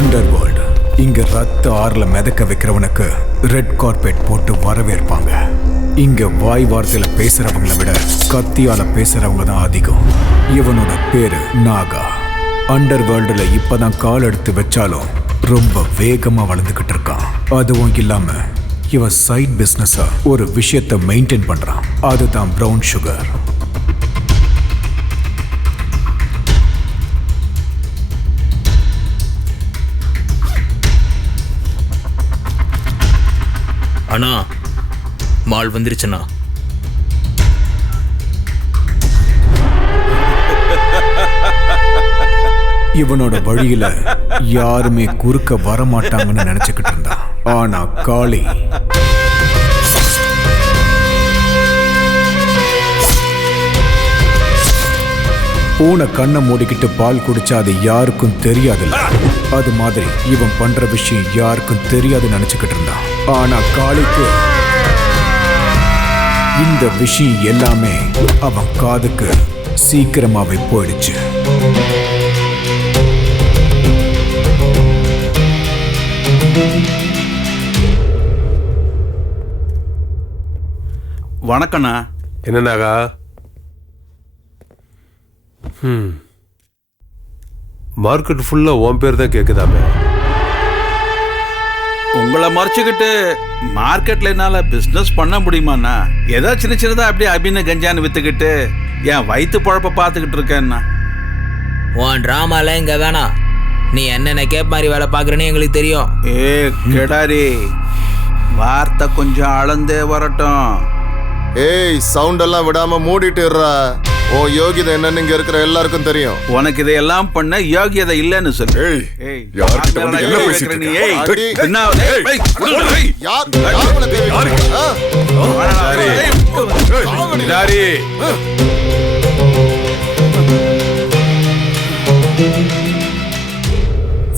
Underworld. இங்க ரத்த ஆறுல மிதக்க வைக்கிறவனுக்கு ரெட் கார்பெட் போட்டு வரவேற்பாங்க. இங்க வாய் வார்த்தையில பேசுறவங்களை விட கத்தியால பேசுறவங்க தான் அதிகம். இவனோட பேரு நாகா. அண்டர்வேர்ல்டுல இப்பதான் கால் எடுத்து வச்சாலும் ரொம்ப வேகமா வளர்ந்துகிட்டு இருக்கான். அதுவும் இல்லாம இவன் சைட் பிசினஸா ஒரு விஷயத்தை மெயின்டைன் பண்றான். அதுதான் பிரவுன் சுகர். அண்ணா மால் வந்துருச்சுண்ணா. இவனோட வழியில யாருமே குறுக்க வரமாட்டாங்கன்னு நினைச்சுக்கிட்டு இருந்தான். ஆனா காளி பூனை கண்ணை மூடிக்கிட்டு பால் குடிச்சா அது யாருக்கும் தெரியாதுல்ல. அது மாதிரி இவன் பண்ற விஷயம் யாருக்கும் தெரியாதுன்னு நினைச்சுக்கிட்டு இருந்தான். ஆனா காளிக்கு இந்த விஷயம் எல்லாமே அவன் காதுக்கு சீக்கிரமாவே போயிடுச்சு. வணக்கண்ணா. என்னன்னாகா? மார்க்கெட் ஃபுல்லா உன் பேர் தான் கேக்குதாமே. உங்களை மறைச்சுக்கிட்டு மார்க்கெட்ல என்னால பிசினஸ் பண்ண முடியுமாண்ணா? ஏதோ சின்ன சின்னதா அப்படியே அபின கஞ்சான்னு வித்துக்கிட்டு என் வயிற்று பழப்ப பார்த்துக்கிட்டு இருக்கேன்னா. உன் ட்ராமால இங்க வேணாம். நீ என்னென்ன கேப் மாதிரி வேலை பார்க்குறேன்னு எங்களுக்கு தெரியும். ஏ கெடாரி, வார்த்தை கொஞ்சம் அளந்தே வரட்டும். ஏய், சவுண்ட் எல்லாம் விடாம மூடிட்டுறா. ஓ யோகிதை என்னன்னு இங்க இருக்கிற எல்லாருக்கும் தெரியும். உனக்கு இதையெல்லாம் பண்ண யோகியதை இல்லைன்னு சொல்லு. ஏய், யார்கிட்ட வந்து என்ன பேசிட்டு இருக்க? ஏய், என்ன? ஏய், ஏய், யார் உன்னை கேக்குறீங்க?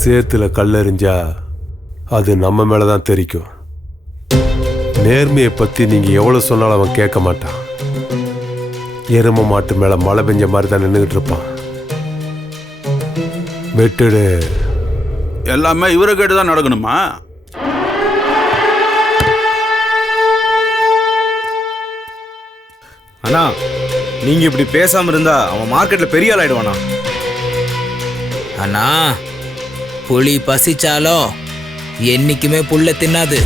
சேத்துல கல்லெறிஞ்சா அது நம்ம மேலதான் தெரிக்கும். நேர்மையை பத்தி நீங்க எவ்வளவு சொன்னாலும் அவன் கேட்க மாட்டான். எரும மாட்டு மேல மழை பெஞ்ச மாதிரி தான் நின்றுகிட்டு இருப்பான். வெட்டுடு. எல்லாமே இவரை கேட்டுதான் நடக்கணுமா? அண்ணா, நீங்க இப்படி பேசாம இருந்தா அவன் மார்க்கெட்ல பெரிய ஆள் ஆயிடுவானா? அண்ணா, புலி பசிச்சாலும் என்னைக்குமே புல்ல தின்னாது.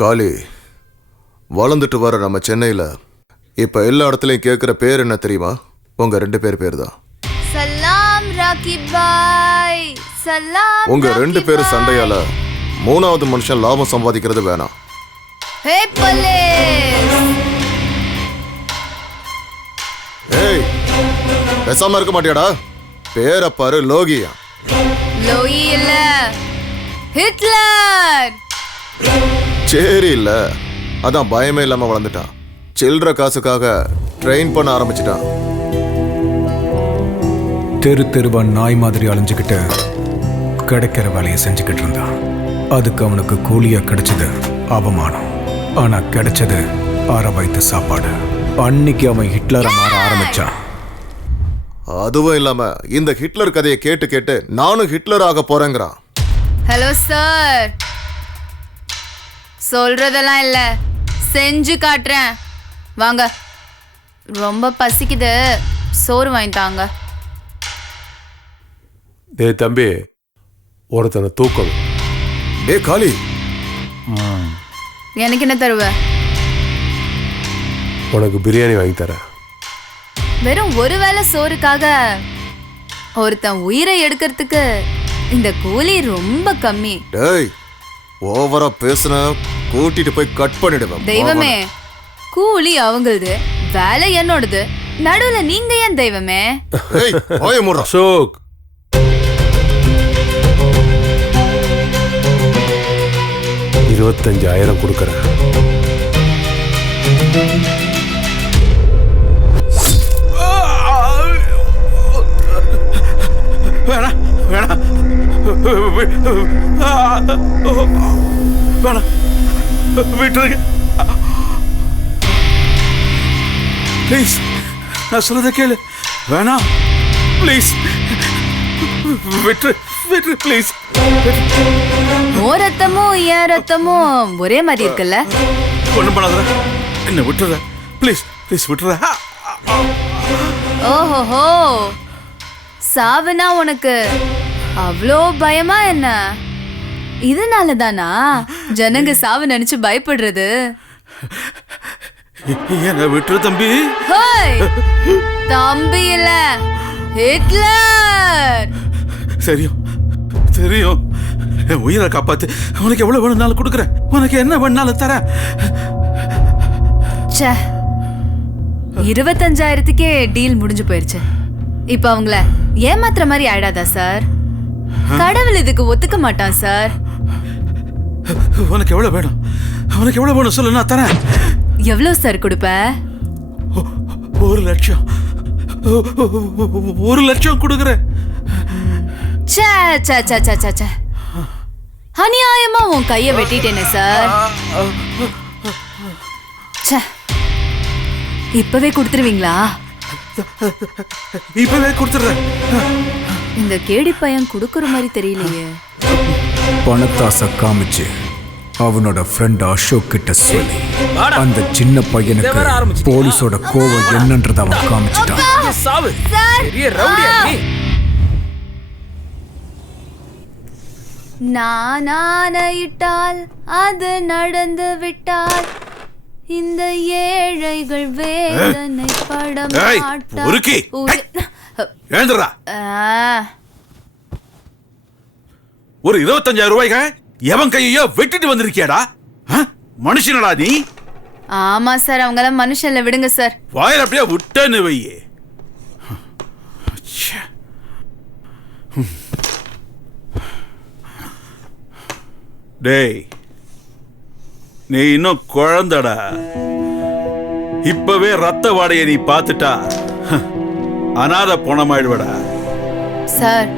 காளி, வளர்ந்துட்டு வர நம்ம சென்னையில இப்ப எல்லா இடத்துலயும் கேட்கிற பேர் என்ன தெரியுமா? உங்க 2 பேர் தான். சலாம் ராக்கி பாய், சலாம். உங்க 2 பேர் சண்டையால 3வது மனுஷன் லாபம் சம்பாதிக்கிறது வேணாம். ஹே போலீஸ்! ஏய், பேசாம இருக்க மாட்டியாடா? பேரை பாரு, லோகியா. லோயி இல்ல, ஹிட்லர். சரி இல்ல, அதான் பயமே இல்லாம வளர்ந்துட்டான். சில்லற காசுக்காக ட்ரெயின் பண்ண ஆரம்பிச்சிட்டான். தெரு தெருவா நாய் மாதிரி அலைஞ்சுக்கிட்டு கிடைக்கிற வேலையை செஞ்சுக்கிட்டு இருந்தான். அதுக்கு அவனுக்கு கூலியா கிடைச்சது அவமானம். ஆனா கிடைச்சது ஆற வயிற்று சாப்பாடு. அன்னைக்கு அவன் ஹிட்லரை மாற ஆரம்பிச்சான். அதுவும் இல்லாம இந்த ஹிட்லர் கதையை கேட்டு கேட்டு நானும் ஹிட்லர் ஆக போறேங்கிறான். ஹலோ சார், சொல்றதெல்லாம் இல்ல, செஞ்சு காட்டுறேன். வாங்க, ரொம்ப பசிக்குது, சோறு வாங்கி தாங்க. டேய் தம்பி, ஒருத்தனை தூக்கணும். டே காளி, எனக்கு என்ன தருவ? உனக்கு பிரியாணி வாங்கி தரேன். வெறும் ஒரு வேளை சோறுக்காக ஒருத்தன் உயிரை எடுக்கிறதுக்கு இந்த கூலி ரொம்ப கம்மி. டேய், ஓவரா பேசுன கூட்டிட்டு போய் கட் பண்ணிடுவேன். தெய்வமே, கூலி அவங்களது, வேலை என்னோடது, நடுவுல நீங்க ஏன் தெய்வமே? ஏய், வாய மூடுடா. அசோக், $25,000 கொடுக்கறேன். வேணாம் வேணாம் வேணாம், விட்டுருங்க ப்ளீஸ் நான் சொல்றத கேளு. வேணாம் ப்ளீஸ், விட்டுரு விட்டுரு ப்ளீஸ். உன் ரத்தமும் என் ரத்தமும் ஒரே மாதிரி இருக்குல்ல? ஒண்ணும் பண்ணாத, என்ன விட்டுற ப்ளீஸ் ப்ளீஸ் விட்டுற. ஓஹோஹோ, சாவுனா உனக்கு அவ்வளோ பயமா என்ன? இதனால தானா ஜனங்க சாவு நினைச்சு பயப்படுறது? என்ன விட்டுரு தம்பி. ஹோய், தம்பி இல்ல, ஹிட்லர். தெரியும் தெரியும், என் உயிரை காப்பாத்து. உனக்கு எவ்வளவு வேணும்னாலும் கொடுக்குறேன், உனக்கு என்ன வேணும்னாலும் தரேன். 25,000க்கே டீல் முடிஞ்சு போயிருச்சு. இப்ப அவங்கள ஏமாத்துற மாதிரி ஆயிடாதா சார்? கடவுள் இதுக்கு ஒத்துக்க மாட்டான் சார். உனக்கு எவ்வளவு வேணும், உனக்கு எவ்வளவு வேணும் சொல்லு, நான் தரேன். எவ்வளவு சார் கொடுப்ப? 1 லட்சம். 1 லட்சம் கொடுக்குறேன். அநியாயமா உன் கைய வெட்டிட்டேனே சார். இப்பவே கொடுத்துருவீங்களா? இப்பவே கொடுத்துறேன். இந்த கேடி பையன் கொடுக்கற மாதிரி தெரியலையே. பணத்தாசை காமிச்சு அவனோட ஃப்ரெண்ட் அசோக் கிட்ட சொல்லி அந்த சின்ன பையனுக்கு போலீஸோட கோவம் என்னன்றத அவன் காமிச்சிட்டான். நான் ஆணையிட்டால் அது நடந்து விட்டால் இந்த ஏழைகள் வேதனை ஒரு 25,000 ரூபாய்க்கு எவன் கையோ வெட்டிட்டு வந்திருக்கியாடா? மனுஷனடா நீ? ஆமா சார், அவங்கள மனுஷன்ல விடுங்க சார். வாயில அப்படியே விட்டேன்னு வையே. டேய், நீ இன்னும் குழந்தடா. இப்பவே ரத்த வாடையை நீ பார்த்துட்டா அனாதை போனமாயிடுவடா. சார்,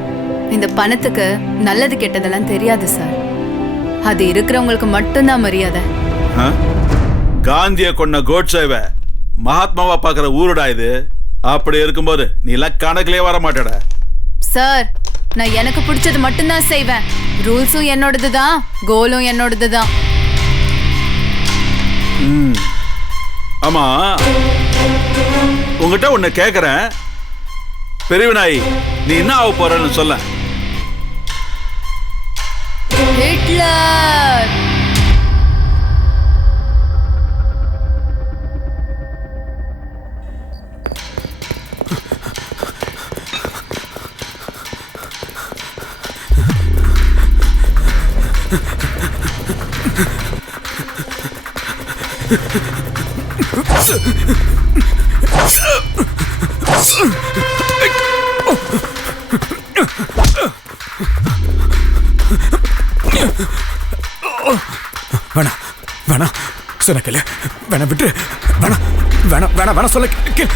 இந்த பணத்துக்கு நல்லது கெட்டதெல்லாம் தெரியாது சார். அது இருக்கிறவங்களுக்கு மட்டும்தான் மரியாதை. காந்திய கொண்ட கோட்சேவ மகாத்மாவா பாக்குற ஊருடா இது. அப்படி இருக்கும்போது நீ கணக்கிலே வர மாட்டடா. சார், நான் எனக்கு பிடிச்சது மட்டும்தான் செய்வேன். ரூல்ஸும் என்னோடதுதான், கோலும் என்னோடதுதான். ஆமா, உங்ககிட்ட ஒண்ணு கேக்குறேன். பெரியவனாய், நீ என்ன ஆக போறன்னு சொல்ல. ஹிட்லர். வேணாம் வேணாம் சொன்ன கேளு. வேணாம் விட்டு. வேணாம் வேணாம் வேணாம் வேணாம் சொல்ல கேளு.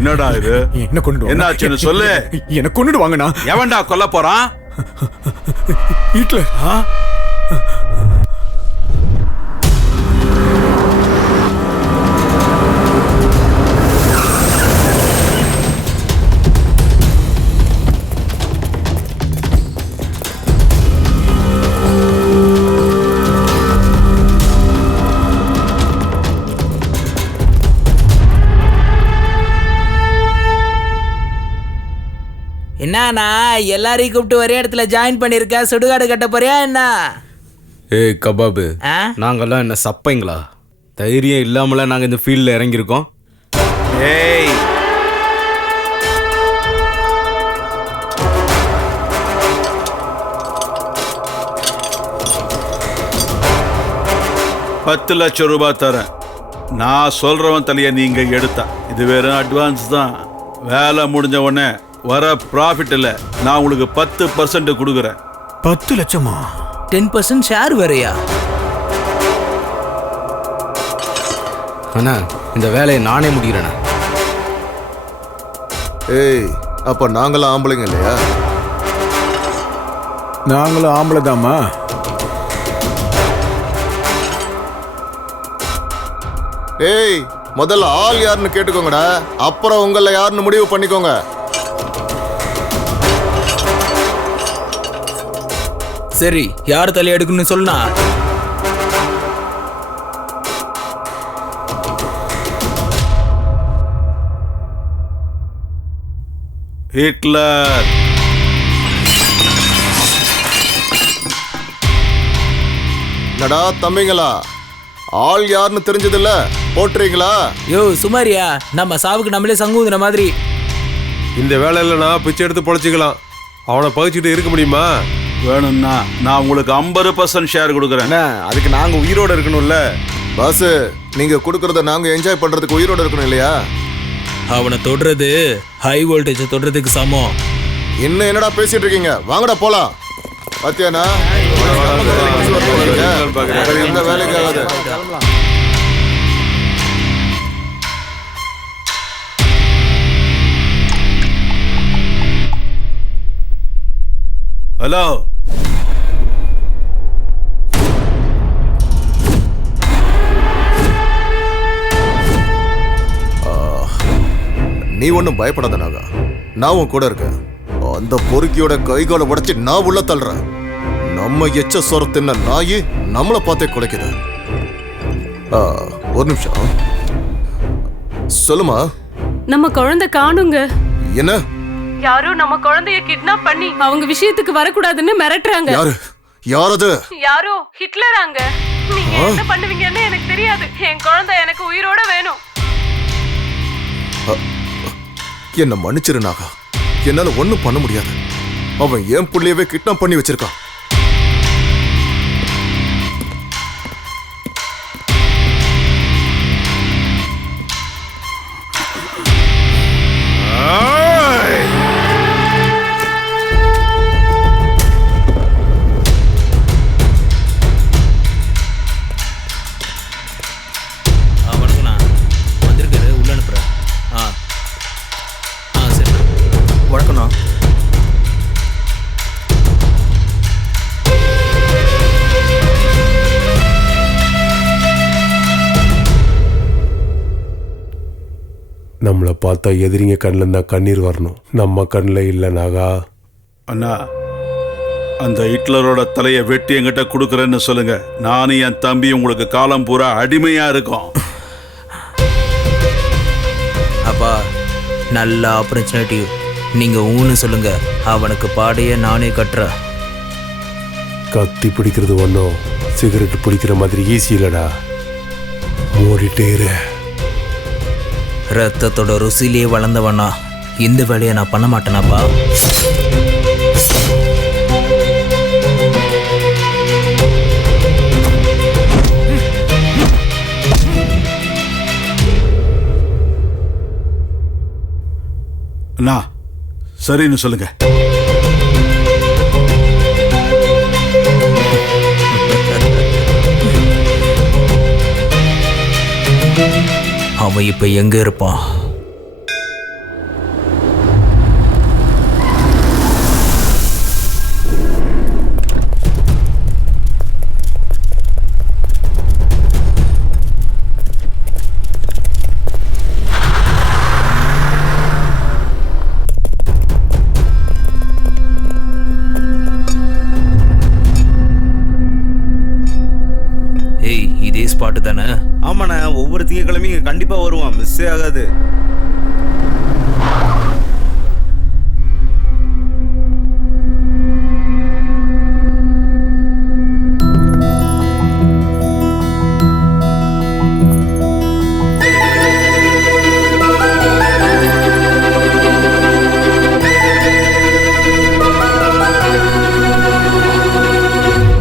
என்னடா இது? என்ன கொண்டு என்னாச்சுன்னு சொல்லு. என்ன கொண்டுட்டு வாங்கண்ணா. எவன்டா கொல்ல போறான்? ஹிட்லர். என்னண்ணா எல்லாரையும் கூப்பிட்டு ஒரே இடத்துல ஜாயின் பண்ணிருக்க? சுடுகாடு கட்ட போறியா என்ன? ஏய் கபாபு, நாங்கெல்லாம் என்ன சப்பைங்களா? தைரியம் இல்லாமல நாங்க இந்த ஃபீல்ட்ல இறங்கியிருக்கோம். ஏய், $10 லட்சம் தரேன். நான் சொல்றவன் தலைய நீங்க எடுத்தா. இது வெறும் அட்வான்ஸ் தான். வேலை முடிஞ்ச உடனே வர ப்ராஃபிட் இல்ல, நான் உங்களுக்கு 10% கொடுக்குறேன். 10 லட்சமா? 10% ஷேர் வரையா? அண்ணா இந்த வேலையை நானே முடிக்கிறேண்ணா. ஏய், அப்ப நாங்களாம் ஆம்பளைங்க இல்லையா? நாங்களும் ஆம்பளை தாம்மா. ஏய், முதல்ல ஆள் யாருன்னு கேட்டுக்கோங்கடா, அப்புறம் உங்களை யாருன்னு முடிவு பண்ணிக்கோங்க. சரி, யார் தலையை எடுக்கணும்னு சொல்லுனா. ஹிட்லர். என்னடா தம்பிங்களா, ஆள் யாருன்னு தெரிஞ்சதில்ல, போட்டுறீங்களா? யோ சுமாரியா, நம்ம சாவுக்கு நம்மளே சங்குதுன மாதிரி. இந்த வேலையில் நான் பிச்சை எடுத்து பொழைச்சிக்கலாம். அவனை பகிச்சுட்டு இருக்க முடியுமா? வேணும்னா நான் உங்களுக்கு 50% ஷேர் கொடுக்குறேன். அதுக்கு நாங்க உயிரோட இருக்கணும்ல. பாஸ், நீங்க கொடுக்கறத நாங்க என்ஜாய் பண்றதுக்கு உயிரோட இருக்கணும் இல்லையா? அவனை தொடுறது ஹை வோல்டேஜ் தொடுறதுக்கு சமம். இன்னும் என்னடா பேசிட்டு இருக்கீங்க? வாங்கடா போலாம். பாத்தியானா எந்த வேலைக்கு ஆகாது. ஹலோ, நீ ஒன்றும் பயப்படாத நாகா, நான் உன் கூட இருக்கேன். அந்த பொறுக்கியோட கைகால உடைச்சு நான் உள்ள தள்ளுறேன். நம்ம எச்ச சொர தின்ன நாயி நம்மளை பார்த்தே குலைக்குது. ஒரு நிமிஷம் சொல்லுமா. நம்ம குழந்தை காணுங்க. என்ன? யாரோ நம்ம குழந்தைய கிட்னாப் பண்ணி அவங்க விஷயத்துக்கு வரக்கூடாதுன்னு மிரட்டுறாங்க. யாரு? யாரது? யாரோ ஹிட்லராங்க. நீங்க என்ன பண்ணுவீங்கன்னு எனக்கு தெரியாது. என் குழந்தை எனக்கு உயிரோட வேணும். என்ன மன்னிச்சிரு நாகா, என்னால ஒண்ணும் பண்ண முடியாது. அவன் என் புள்ளையவே கிட்னாப் பண்ணி வச்சிருக்கான். நம்மளை பார்த்தா எதிரிங்க கண்ணில் தான் கண்ணீர் வரணும், நம்ம கண்ணில் இல்லை நாகா. அண்ணா, அந்த ஹிட்லரோட தலையை வெட்டி என்கிட்ட கொடுக்குறேன்னு சொல்லுங்க. நானும் என் தம்பி உங்களுக்கு காலம் பூரா அடிமையா இருக்கும். அப்பா, நல்ல ஆப்பர்ச்சுனிட்டி. நீங்க ஊன்னு சொல்லுங்க, அவனுக்கு பாடையே நானே கட்டுறேன். கத்தி பிடிக்கிறது ஒன்றும் சிகரெட் பிடிக்கிற மாதிரி ஈஸி இல்லடா. ஓடிட்டே இரு. ரத்தத்தோட ருசிலேயே வளர்ந்தவனா இந்த வேலையை நான் பண்ண மாட்டேனாப்பா. அண்ணா, சரின்னு சொல்லுங்க. அவன் இப்ப எங்க இருப்பான்? ஏய், இதே ஸ்பாட்டு தானே? ஆமாண்ணா, ஒவ்வொரு திங்கக்கிழமையும் இங்க கண்டிப்பா வருவான், மிஸ்ஸே ஆகாது.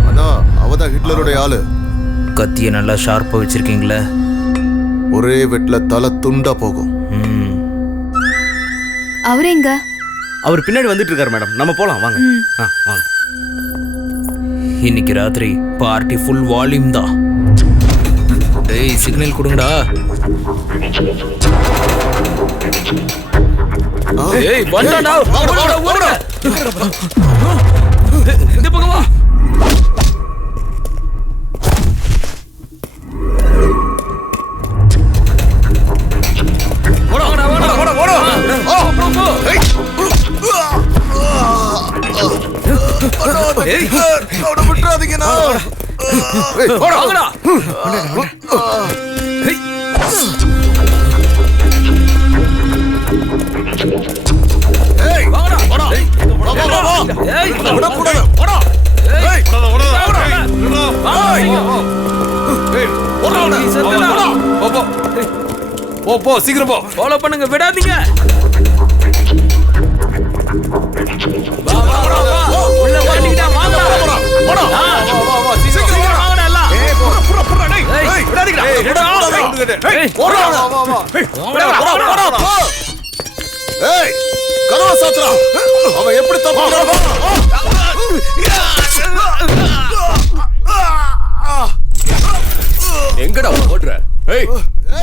அண்ணா, அவதான் ஹிட்லருடைய ஆளு. கத்தியை நல்லா ஷார்ப்பா வச்சிருக்கீங்களே. ஒரே வெட்ல தலை துண்டா போகும். அவரே எங்க? அவர் பின்னாடி வந்துட்டு இருக்காரு மேடம். நம்ம போலாம் வாங்க. வாங்க. இன்னைக்கு ராத்திரி பார்ட்டி ஃபுல் வால்யூம் தான். டேய், சிக்னல் கொடுங்கடா. ஏய் வந்தாடா ஓடுடா இந்த பக்கம் வா போ சீக்கிரம் போ. ஃபாலோ பண்ணுங்க, விடாதீங்க. உள்ள வாடிடா, வாங்கடா. சீக்கிரம் வாங்கடா எல்லாம். விடாதீங்கடா. ஏய் கதவை சாத்துறா. அவன் எப்படி தப்பிக்கிறான்? எங்கடா ஓடுற? ஏய்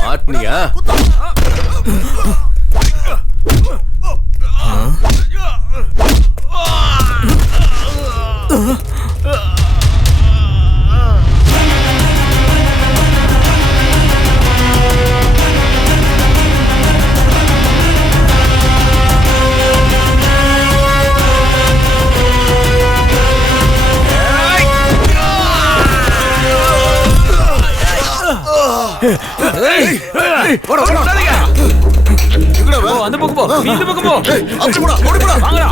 மாட்னியா? அந்த பக்கம் போ, நீ இந்த பக்கம் போ. அப்படி போடா, ஓடி போடா. வாங்கடா.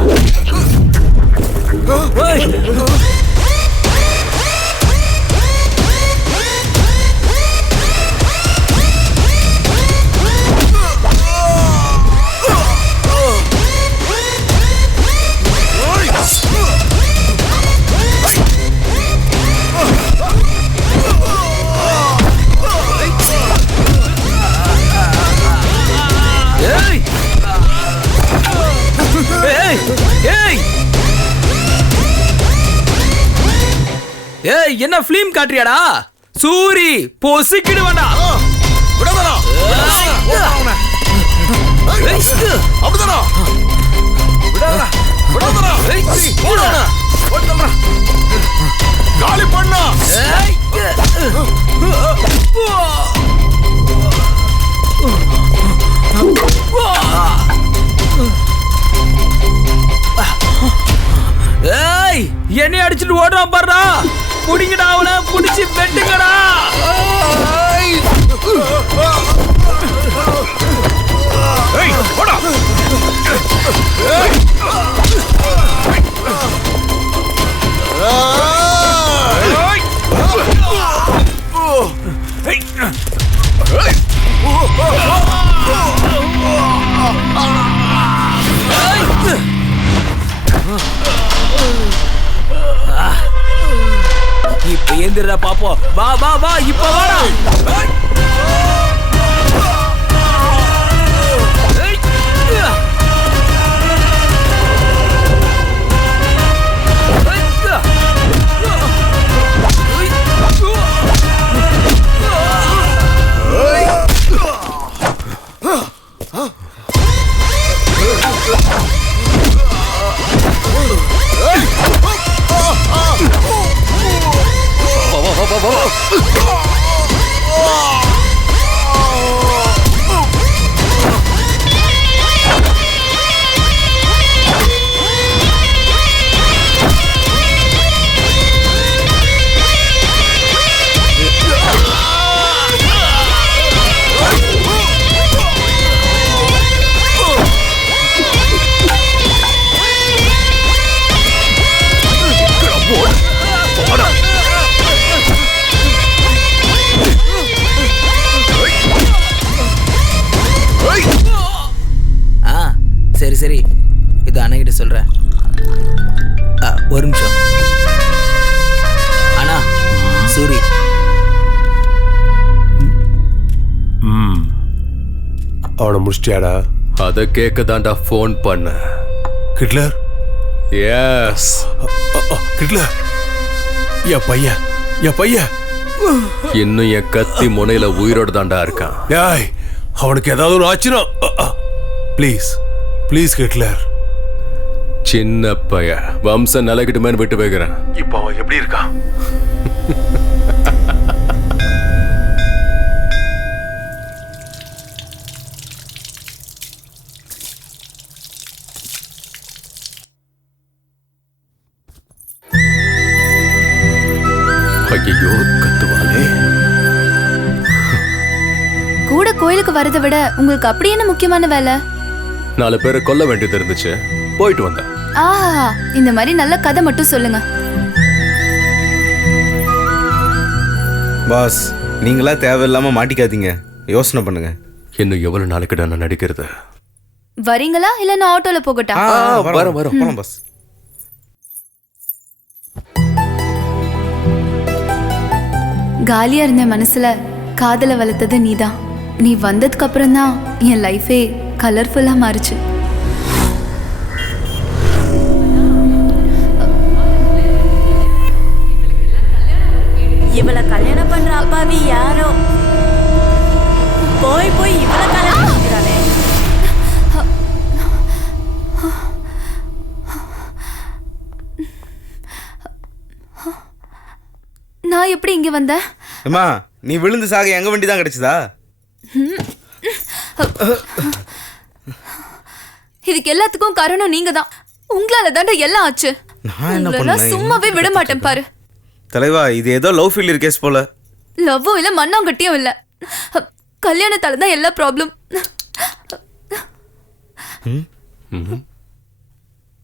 ஏய் என்ன ஃபிலிம் காட்றியாடா? சூரி பொசிக்கிடுவாடா. விடாதடா. அப்படிதானா? விடாதடா. விடாதடா. போடா. போடா. காலி பண்ணா. ஏய் என்னை அடிச்சிட்டு ஓடுறான் பாருடா. புடிங்கடா, அவனை புடிச்சு வெட்டுங்கடா. ஏய் போடா. இப்ப ஏந்திரா பாப்போம். வா வா வா, இப்ப வாடா. சரி சரி, இது அண்ணகிட்ட சொல்றேன். ஒரு நிமிஷம் அண்ணா. சூரி அவனை முடிச்சிட்டியாடா? அதை கேட்க தான்டா ஃபோன் பண்ண. கிட்லர், எஸ் கிட்லர், என் பையன் இன்னும் என் கத்தி முனையில உயிரோட தாண்டா இருக்கான். ஏய், அவனுக்கு ஏதாவது ஒரு ஆச்சுனா ப்ளீஸ் ப்ளீஸ் ஹிட்லர். சின்ன பைய வம்சம் நிலைக்கிட்டுமேன்னு விட்டு வைக்கிறேன். இப்போ அவன் எப்படி இருக்கான்? ஐயோ, கத்துவாளே. கூட கோயிலுக்கு வரதை விட உங்களுக்கு அப்படி என்ன முக்கியமான வேலை? 4 பேரை கொல்ல வேண்டியது இருந்துச்சு, போயிட்டு வந்தேன். ஆஹா, இந்த மாதிரி நல்ல கதை மட்டும் சொல்லுங்க. பாஸ், நீங்களா தேவையில்லாம மாட்டிக்காதீங்க, யோசனை பண்ணுங்க. இன்னும் எவ்வளவு நாளைக்கு நான் நடிக்கிறது? வரீங்களா இல்ல நான் ஆட்டோல போகட்டா? வரோம் போலாம் பாஸ். காலியா இருந்த மனசுல காதல வளர்த்தது நீதான். நீ வந்ததுக்கு அப்புறம் தான் என் லைஃபே கலர்ஃபுல்லா மாறுச்சு. இவளை கல்யாணம் பண்ற அப்பாவி யாரோ போய் இவளை கல்யாணம் பண்ணிக்கிறானே. நான் எப்படி இங்க வந்தேன்? அம்மா, நீ விழுந்து சாக எங்க வண்டி தான் கிடைச்சதா? இதுக்கு எல்லாத்துக்கும் காரணம் நீங்க தான். உங்களால தாண்டா எல்லாம் ஆச்சு. நான் என்ன உங்களெல்லாம் பண்ணேன்? சும்மாவே விட மாட்டேன் பாரு. தலைவா, இது ஏதோ லவ் ஃபெயிலியர் கேஸ் போல. லவ்வும் இல்ல மண்ணாங்கட்டியும் இல்ல, கல்யாணத்தால தான் எல்லா ப்ராப்ளம்.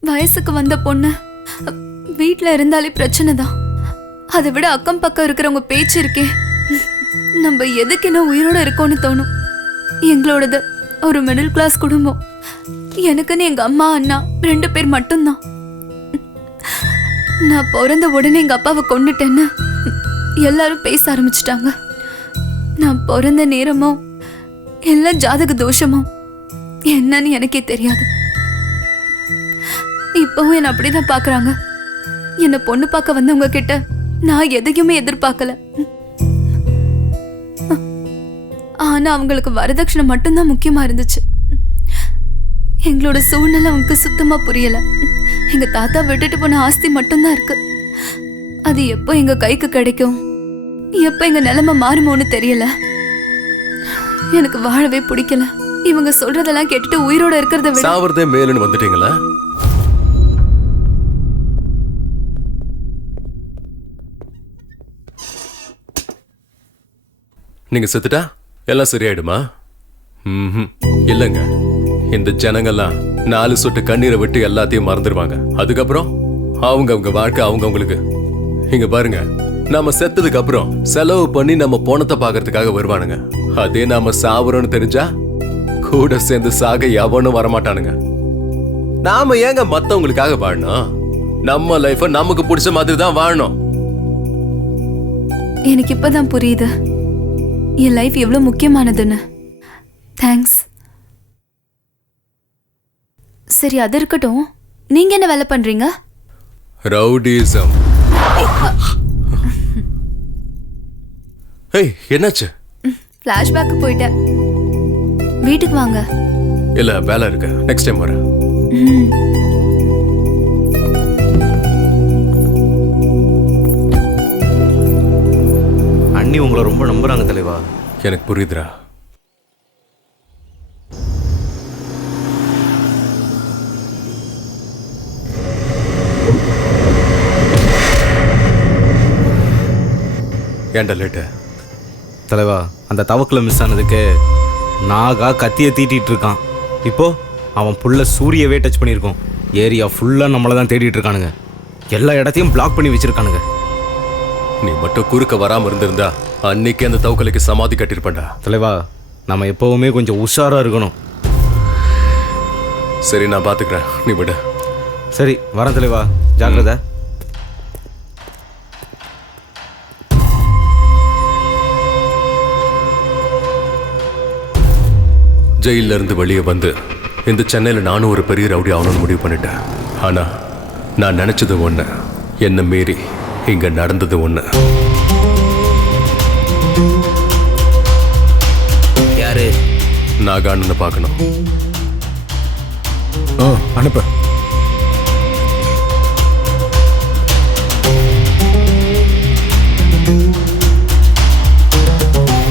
வயசுக்கு வந்த பொண்ணு வீட்டுல இருந்தாலே பிரச்சனை தான். அதை விட அக்கம் பக்கம் இருக்கிறவங்க பேச்சு இருக்கே, நம்ம எதுக்கு என்ன உயிரோட இருக்கோன்னு தோணும். எங்களோடது ஒரு மிடில் கிளாஸ் குடும்பம். எனக்குன்னு எங்க அம்மா அண்ணா 2 பேர் மட்டும்தான். நான் பிறந்த உடனே எங்க அப்பாவை கொன்னுட்டேன்னு எல்லாரும் பேச ஆரம்பிச்சிட்டாங்க. நான் பிறந்த நேரமோ எல்லாம் ஜாதக தோஷமோ என்னன்னு எனக்கே தெரியாது. இப்பவும் என்ன அப்படிதான் பாக்குறாங்க. என்ன பொண்ணு பார்க்க வந்தவங்க கிட்ட நான் எதையுமே எதிர்பார்க்கல. ஆனா அவங்களுக்கு வரதட்சணை மட்டும்தான் முக்கியமா இருந்துச்சு. எங்களோட சூழ்நிலை அவங்களுக்கு சுத்தமா புரியல. எங்க தாத்தா விட்டுட்டு போன ஆஸ்தி மட்டும்தான் இருக்கு. அது எப்போ எங்க கைக்கு கிடைக்கும், எப்ப எங்க நிலைமை மாறுமோன்னு தெரியல. எனக்கு வாழவே பிடிக்கல. இவங்க சொல்றதெல்லாம் கேட்டுட்டு உயிரோட இருக்கிறத விட சாவறதே மேலுன்னு வந்துட்டீங்களா? நீங்க செத்துட்டா எல்லாம் சரியாயிடுமா? இல்லங்க, இந்த ஜனங்கள்லாம் 4 சொட்டு கண்ணீரை விட்டு எல்லாத்தையும் மறந்துடுவாங்க. அதுக்கப்புறம் அவங்க வாழ்க்கை அவங்களுக்கு. இங்க பாருங்க, நாம செத்ததுக்கு அப்புறம் செலவு பண்ணி நம்ம போனத்தை பாக்குறதுக்காக வருவானுங்க. அதே நாம சாவறோம்னு தெரிஞ்சா கூட சேர்ந்து சாக எவனும் வரமாட்டானுங்க. நாம ஏங்க மத்தவங்களுக்காக வாழணும்? நம்ம லைஃப நமக்கு பிடிச்ச மாதிரி தான் வாழணும். எனக்கு இப்பதான் புரியுது என் லைஃப் எவ்வளவு முக்கியமானதுன்னு. தேங்க்ஸ். சரி, அது இருக்கட்டும். நீங்க என்ன வேலை பண்றீங்க? ரவுடிசம். ஏய், என்னாச்சு? ஃபிளாஷ்பேக் போயிட்டேன். வீட்டுக்கு வாங்க. இல்ல, வேலை இருக்கு, நெக்ஸ்ட் டைம் வரேன். அண்ணி உங்களை ரொம்ப நம்புறாங்க தலைவா. எனக்கு புரியுதுடா. ஏன்டா லேட்டு? தலைவா, அந்த தவக்கில் மிஸ் ஆனதுக்கு நாகா கத்தியை தீட்டிட்டு இருக்கான். இப்போ அவன் புள்ள சூரியவே டச் பண்ணியிருக்கோம். ஏரியா ஃபுல்லாக நம்மளை தான் தேடிட்டு இருக்கானுங்க. எல்லா இடத்தையும் பிளாக் பண்ணி வச்சிருக்கானுங்க. நீ மட்டும் குறுக்க வராம இருந்திருந்தா அன்னைக்கு அந்த தவக்கலைக்கு சமாதி கட்டிருப்பேன்டா. தலைவா, நம்ம எப்பவுமே கொஞ்சம் உஷாராக இருக்கணும். சரி, நான் பார்த்துக்கிறேன், நீ விட. சரி, வரேன் தலைவா, ஜாக்கிரதை. ஜெயில இருந்து வெளியே வந்து இந்த சென்னையில் நானும் ஒரு பெரிய ரவுடி ஆகணும்னு முடிவு பண்ணிட்டேன். ஆனா நான் நினைச்சது ஒண்ணு, என்ன மீறி இங்க நடந்தது ஒண்ணு. யாரு? நாகான்னு பார்க்கணும். அனுப்பு.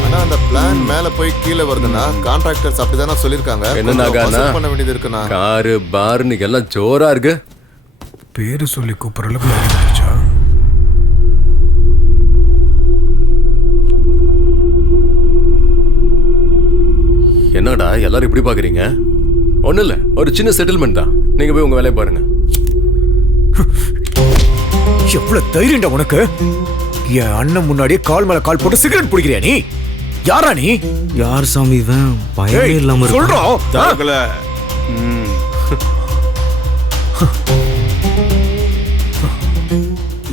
ஆனா அந்த பிளான் மேல போய் கீழே வருதுன்னா கான்ட்ராக்டர்ஸ் அப்படிதானே சொல்லிருக்காங்க. என்ன நாகாண்ணா? பண்ண வேண்டியது இருக்குண்ணா. காரு பார்னு எல்லாம் ஜோரா இருக்கு. பேரு சொல்லி கூப்பிடுற அளவுக்கு ஆயிடுச்சா? என்னடா எல்லாரும் இப்படி பாக்குறீங்க? ஒண்ணும் இல்ல, ஒரு சின்ன செட்டில்மெண்ட் தான். நீங்க போய் உங்க வேலையை பாருங்க. எவ்வளவு தைரியம்டா உனக்கு? என் அண்ணன் முன்னாடியே கால் மேல கால் போட்டு சிகரெட் பிடிக்கிறியா நீ? யாரா நீ? யார் சாமி இவன்? பயமே இல்லாம சொல்றோம். தாக்கல.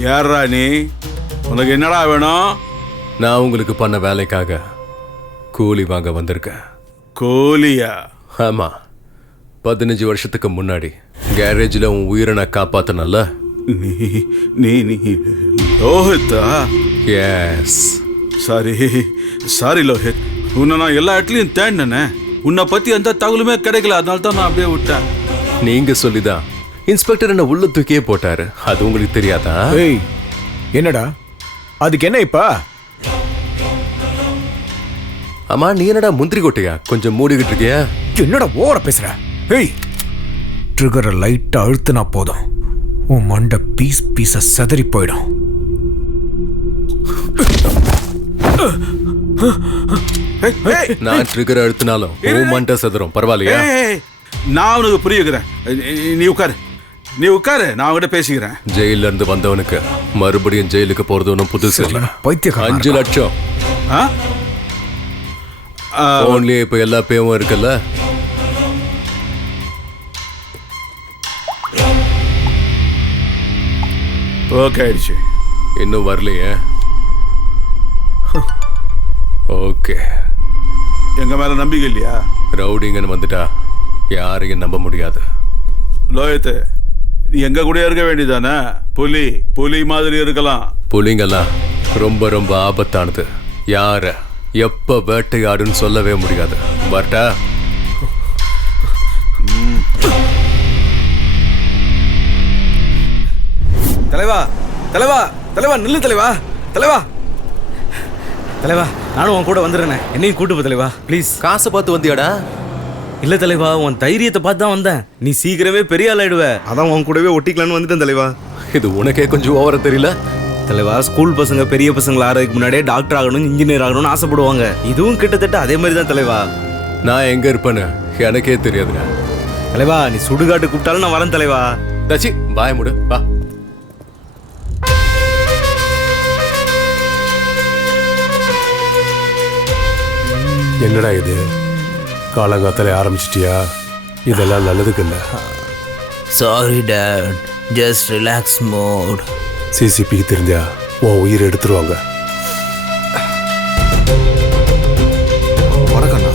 யாரா நீ? உனக்கு என்னடா வேணும்? நான் உங்களுக்கு பண்ண வேலைக்காக கூலி வாங்க வந்திருக்கேன். கோலியா? ஆமா, 15 வருஷத்துக்கு முன்னாடி கேரேஜில் உன் உயிரை நான் காப்பாத்தினல்ல. நீ நீ நீ லோஹித்தா? எஸ். சாரி லோஹித், உன்னை நான் எல்லா இடத்துலையும் தேடினேனே. உன்னை பத்தி எந்த தகவலுமே கிடைக்கல, அதனால தான் நான் அப்படியே விட்டேன். நீங்க சொல்லிதான் இன்ஸ்பெக்டர் என்ன உள்ள தூக்கியே போட்டாரு. அது உங்களுக்கு தெரியாதா? ஏய், என்னடா அதுக்கு என்ன இப்ப? ஆமா, நீ என்னடா முந்திரி கொட்டையா? கொஞ்சம் மூடிக்கிட்டு இருக்கியா? என்னடா ஓவரா பேசுற? ஏய், ட்ரிகரை லைட்டா அழுத்தினா போதும், உன் மண்டை பீஸ் பீஸா செதறி போயிடும். நான் ட்ரிகர் அழுத்தினாலும் உன் மண்டை செதறும். பரவாயில்லையா? நான் உனக்கு புரிய வைக்கிறேன். நீ உட்காரு, நான் அவங்ககிட்ட பேசிக்கிறேன். ஜெயில இருந்து வந்தவனுக்கு மறுபடியும் ஜெயிலுக்கு போறது ஒன்றும் புதுசு இல்லை. பைத்தியக்காரன். 5 லட்சம் போன்லயே இப்ப எல்லா பேவும் இருக்குல்ல. ஓகே ஆயிடுச்சு. இன்னும் வரலையே? ஓகே. எங்க மேல நம்பிக்கை இல்லையா? ரவுடிங்கன்னு வந்துட்டா யாரையும் நம்ப முடியாது. லோயத்து, நீ எங்க கூட இருக்க வேண்டியதானே? புலி மாதிரி இருக்கலாம். புலிங்கெல்லாம் ரொம்ப ரொம்ப ஆபத்தானது. யார எப்ப வேட்டையாடுன்னு சொல்லவே முடியாது. வரட்டா? தலைவா தலைவா தலைவா நில்லு தலைவா. தலைவா தலைவா, நானும் உன் கூட வந்துடுறேன். என்னையும் கூட்டு போ தலைவா, ப்ளீஸ். காசை பார்த்து வந்தியாடா? இல்ல தலைவா, உன் தைரியத்தை பார்த்து தான் வந்தேன். நீ சீக்கிரமே பெரிய ஆள் ஆயிடுவ, அதான் உன் கூடவே ஒட்டிக்கலான்னு வந்துட்டேன் தலைவா. இது உனக்கே கொஞ்சம் ஓவரா தெரியல? தலைவா, ஸ்கூல் பசங்க பெரிய பசங்களை ஆறதுக்கு முன்னாடியே டாக்டர் ஆகணும், இன்ஜினியர் ஆகணும்னு ஆசைப்படுவாங்க. இதுவும் கிட்டத்தட்ட அதே மாதிரி தான் தலைவா. நான் எங்க இருப்பேன்னு எனக்கே தெரியாதுங்க. தலைவா, நீ சுடுகாட்டு கூப்பிட்டாலும் நான் வரேன் தலைவா. தச்சி பாய முடு, வா. என்னடா இது, காலங்காத்தாலே ஆரம்பிச்சிட்டியா? இதெல்லாம் நல்லதுக்கு இல்லை. Sorry dad, just relax mode. சிசிபிக்கு தெரிஞ்சா உன் உயிரை எடுத்துருவாங்க. வணக்கண்ணா.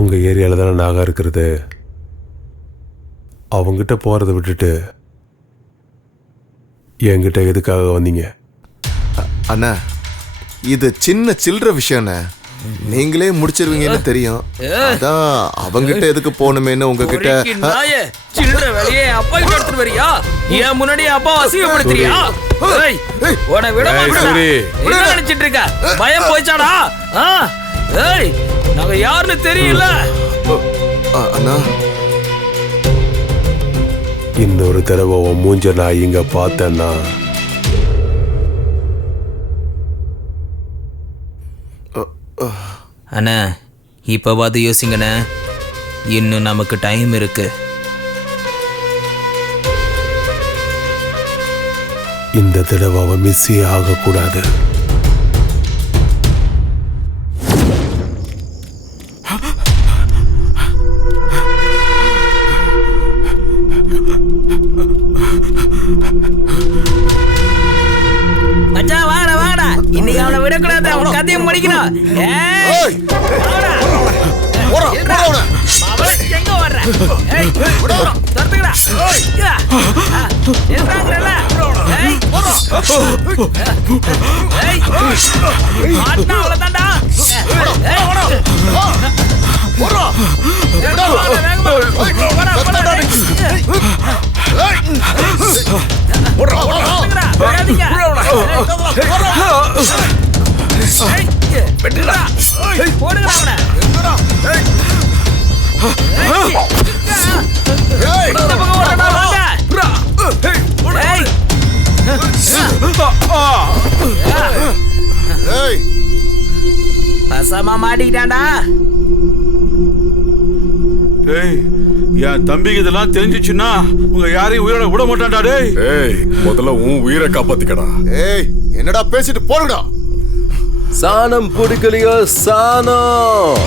உங்க ஏரியால தானே நாகா இருக்கிறது. அவங்கிட்ட போறதை விட்டுட்டு என்கிட்ட எதுக்காக வந்தீங்க? அண்ணா, இது சின்ன சில்லற விஷயம்ண்ணே, நீங்களே முடிச்சிருவீங்கன்னு தெரியும். அதான் அவங்கிட்ட எதுக்கு போகணுமேன்னு உங்ககிட்ட. சில்லற வேலையே அப்பா கிட்ட எடுத்துட்டு வரியா? ஏன் முன்னாடி அப்பா அசிங்கப்படுத்துறியா? ஏய், உன்னை விட மாட்டேன். என்ன நினைச்சிட்டு இருக்க? பயம் போய்ச்சாடா? ஏய், நாங்க யாருன்னு தெரியல. அண்ணா, இன்னொரு தடவை உன் மூஞ்ச நான் இங்க பார்த்தேன்னா அண்ணா, இப்ப பார்த்து யோசிங்கண்ணே, இன்னும் நமக்கு டைம் இருக்கு. இந்த தடவை அவன் மிஸ்ஸே ஆகக்கூடாது. மச்சான் வாடா வாடா, இன்னைக்கு அவனை விடக்கூடாது, அவன் கதையும் படிக்கணும். எங்க வர்ற? மாட்டினா அவ்வளவுதான்டா. பசமா மாட்டிக்கிட்டான்டா. ஏய், என் தம்பிக்கு இதெல்லாம் தெரிஞ்சிச்சுன்னா உங்க யாரையும் உயிரோட விட மாட்டான்டா. டேய் ஏய், முதல்ல உன் உயிரை காப்பாத்திக்கடா. ஏய், என்னடா பேசிட்டு போடுடா. சாணம் பிடிக்கலையோ சாணம்.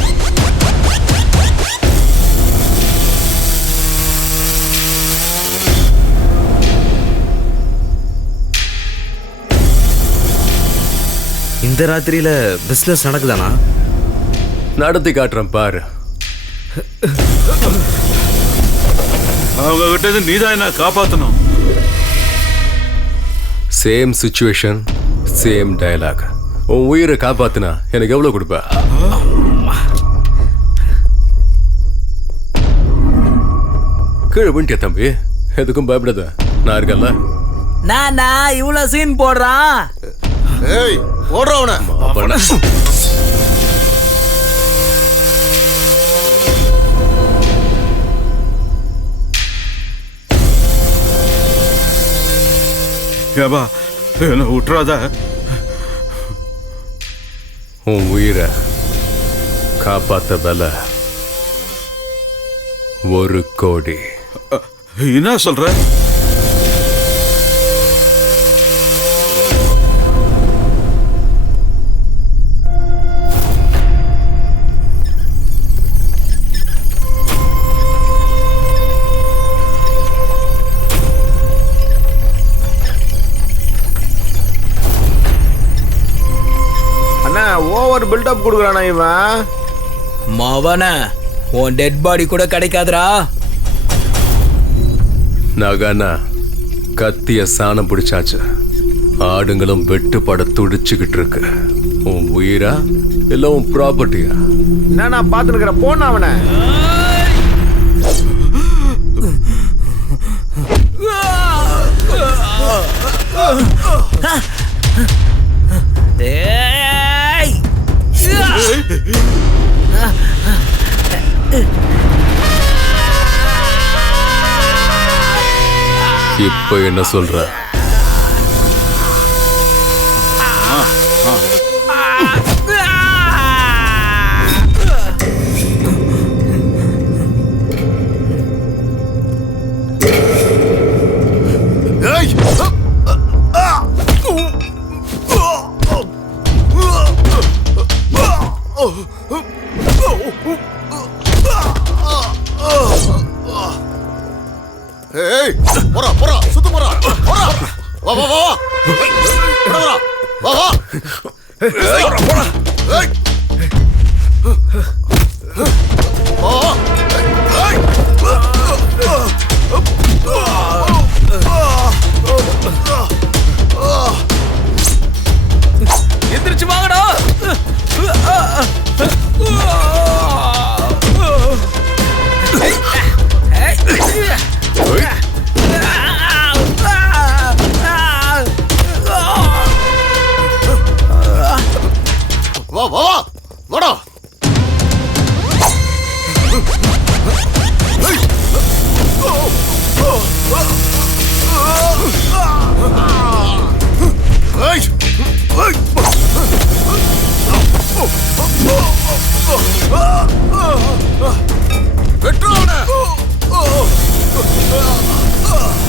இந்த ராத்திரியில பிசினஸ் நடக்குதானா? நடத்தி காட்டுறேன் பாரு. அவங்க கிட்ட இருந்து நீதான் என்ன காப்பாத்தணும். Same situation, same dialogue. உன் உயிரை காப்பாத்தினா எனக்கு எவ்வளவு கொடுப்ப? கீழே விண்டியா தம்பி, எதுக்கும் பயப்படாத, நான் இருக்கல. நானா இவ்வளவு சீன் போடுறான்? ஏய், போடுறவன. ஏபா, என்ன விட்டுறாத. உன் உயிரை காப்பாத்த விலை 1 கோடி. என்ன சொல்ற? ஓவர் பில்டப் கொடுக்குறானா இவன்? மவன, உன் டெட் பாடி கூட கிடைக்காதுடா. நகனா கத்திய சாணம் பிடிச்சாச்சு. ஆடுங்களும் வெட்டுப்பட துடிச்சுக்கிட்டு இருக்கு. உன் உயிரா இல்ல உன் ப்ராப்பர்ட்டியா? என்ன நான் பாத்துக்கிற போன அவனை. இப்ப என்ன சொல்ற? ஏய், போடா போடா, சுத்து போடா. போடா. வா வா வா. போடா. வா வா. போடா போடா. ஏய். வா வா. ஏய். எந்திரிச்சு வாங்கடா. வா வா வா. வாடா.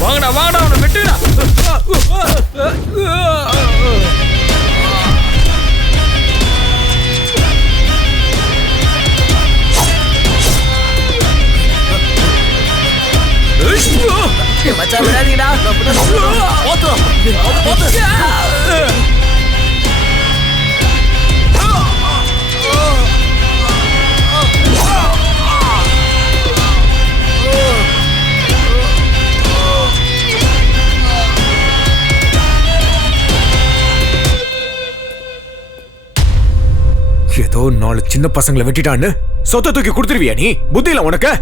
வாங்கடா வாங்கடா, அவனை வெட்டுடா. மச்சான் விடாதீங்கடா. 4 சின்ன பசங்களை வெட்டிட்டான்னு சொத்தை தூக்கி கொடுத்துருவியா நீ? புத்தி இல்ல உனக்கு?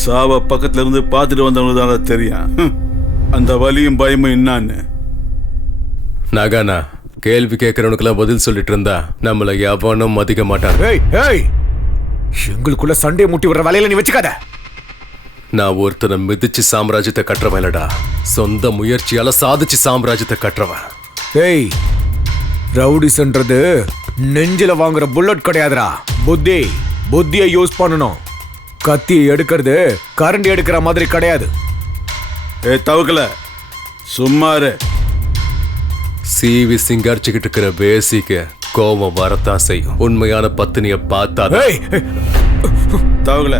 சாவ பக்கத்துல இருந்து பார்த்துட்டு வந்தவங்க தான் தெரியும் அந்த வலியும் பயமும் என்னான்னு. நாகானா கேள்வி கேட்கறவனுக்கெல்லாம் பதில் சொல்லிட்டு இருந்தா நம்மள எவனும் மதிக்க மாட்டாங்க. எங்களுக்குள்ள சண்டையை முட்டி விடுற வேலையில நீ வச்சுக்காத. நான் ஒருத்தனை மிதிச்சு சாம்ராஜ்யத்தை கட்டுறவன் இல்லடா, சொந்த முயற்சியால சாதிச்சு சாம்ராஜ்யத்தை கட்டுறவன். ஏய், ரவுடிஸ்ன்றது நெஞ்சில வாங்குற புல்லட் கிடையாதுடா. புத்தியை யூஸ் பண்ணணும். கத்தியை எடுக்கிறது கரண்டி எடுக்கிற மாதிரி கிடையாது. தவக்கல சும்மாரு. சிவி சிங்காரிச்சுக்கிட்டு இருக்கிற பேசிக்கு கோபம் வரத்தான் செய்யும். உண்மையான பத்தினிய பார்த்தா தவக்கல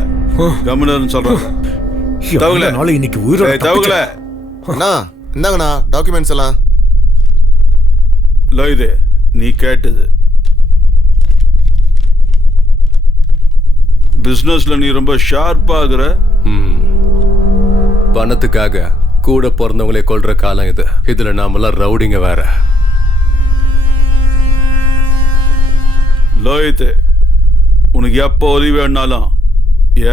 கம்முன்னு சொல்றாங்க. தவக்கல இன்னைக்கு உயிரோட தவக்கல அண்ணா இந்தாங்கண்ணா டாக்குமெண்ட்ஸ் எல்லாம். லோயிது நீ கேட்டது பிசினஸ்ல நீ ரொம்ப ஷார்ப்பாகிற. பணத்துக்காக கூட பிறந்தவங்களே கொல்ற காலம் இது. இதுல நாமெல்லாம் ரவுடிங்க வேற. லோயித்து உனக்கு எப்போ உதவி வேணாலும்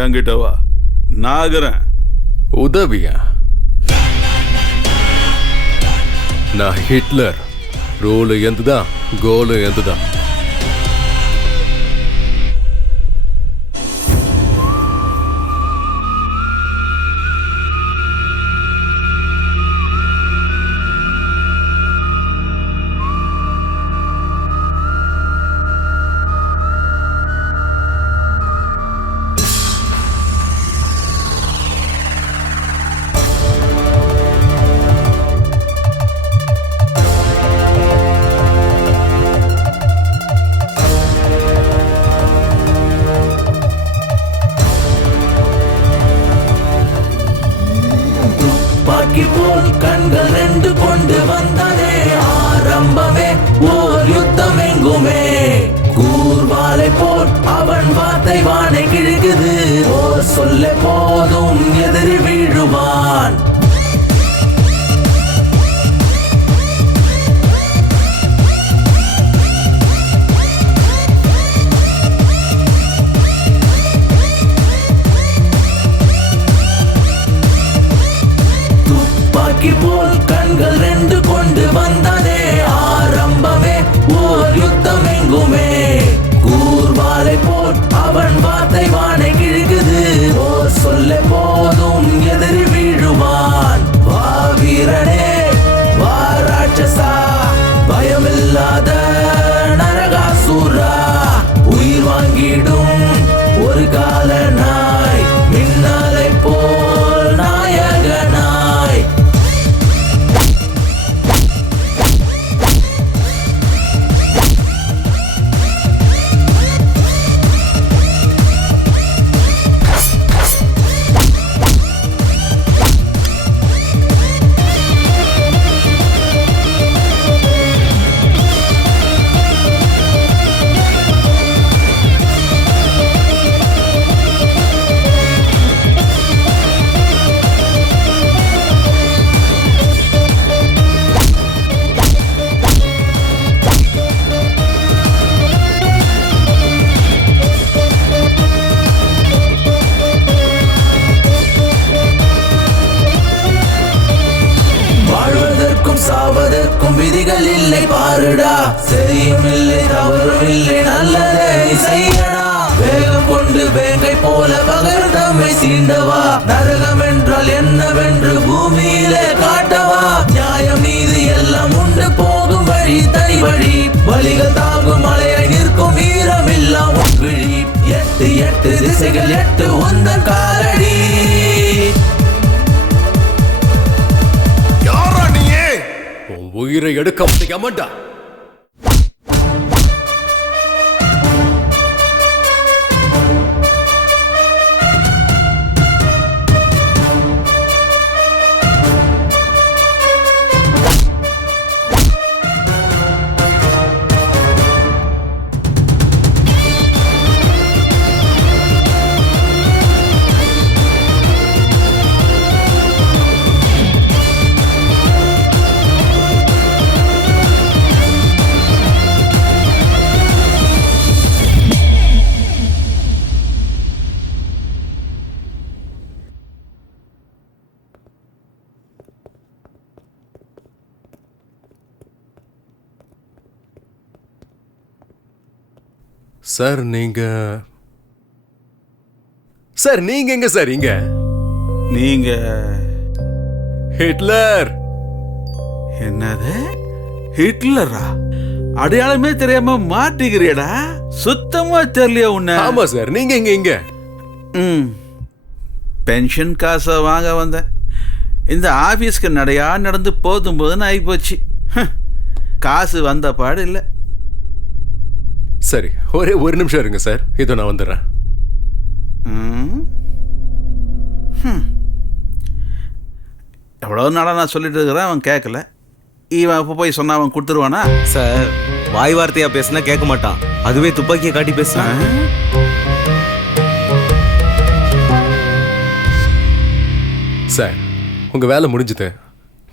என்கிட்ட வா, நாகரன். உதவியா? நான் ஹிட்லர். ரோலு எந்துதான், கோலு எந்துதான். கண்கள் 2 கொண்டு வந்ததே ஆரம்பமே ஓர் யுத்தம் எங்குமே. கூர்வாலை போல் அவன் வார்த்தை வானை கிழக்குது. ஓர் சொல்ல போதும் எதிரி வீழுவான். போல் கண்கள் 2 கொண்டு வந்ததே ஆரம்பமே ஓர் யுத்தம் எங்குமே. கூர்வாலை போல் அவன் வார்த்தை வானை கிழக்குது. ஓர் சொல்ல போதும் எதிரி வீழுவான். வா வீரனே வா ராட்சசா, பயமில்லாத நரகாசூரா. உயிர் வாங்கிடும் ஒரு கால நாய், மின்னலை போல் நாயகனாய். சாவதற்கும் விதிகள் இல்லை பாருடா. சரியும் இல்லை தவறும் இல்லை, நல்லதை செய்யடா. வேகம் கொண்டு வேங்கை போல பகர்தம்மை சீண்டவா. நரகம் என்றால் என்னவென்று பூமியிலே காட்டவா. நியாயம் நீதி எல்லாம் உண்டு போகும் வழி தனி வழி. வழிகள் தாங்கும் மலையை நிற்கும் வீரமில்லா விழி. 8 திசைகள் 8 உந்தன் காலடி. உயிரை எடுக்க முடியாமடா. சார் நீங்க சார் நீங்க எங்க சார் இங்க? நீங்க ஹிட்லர். என்னது ஹிட்லரா? அடையாளமே தெரியாம மாட்டிக்கிறியடா. சுத்தமா தெரியலையா உன்ன? ஆமா சார், நீங்க இங்க. பென்ஷன் காசை வாங்க வந்தேன். இந்த ஆபீஸ்க்கு நடையா நடந்து போதுன்னு ஆகிப்போச்சு. காசு வந்த பாடு இல்லை. சரி, ஒரே ஒரு நிமிஷம் இருங்க சார், இதோ நான் வந்துடுறேன். எவ்வளோ நாளாக நான் சொல்லிட்டு இருக்கிறேன், அவன் கேட்கல. இவன் இப்போ போய் சொன்னா அவன் கொடுத்துருவானா? சார் வாய் வார்த்தையா பேசினா கேட்க மாட்டான், அதுவே துப்பாக்கியை காட்டி பேசுறான். சார் உங்க வேலை முடிஞ்சுது,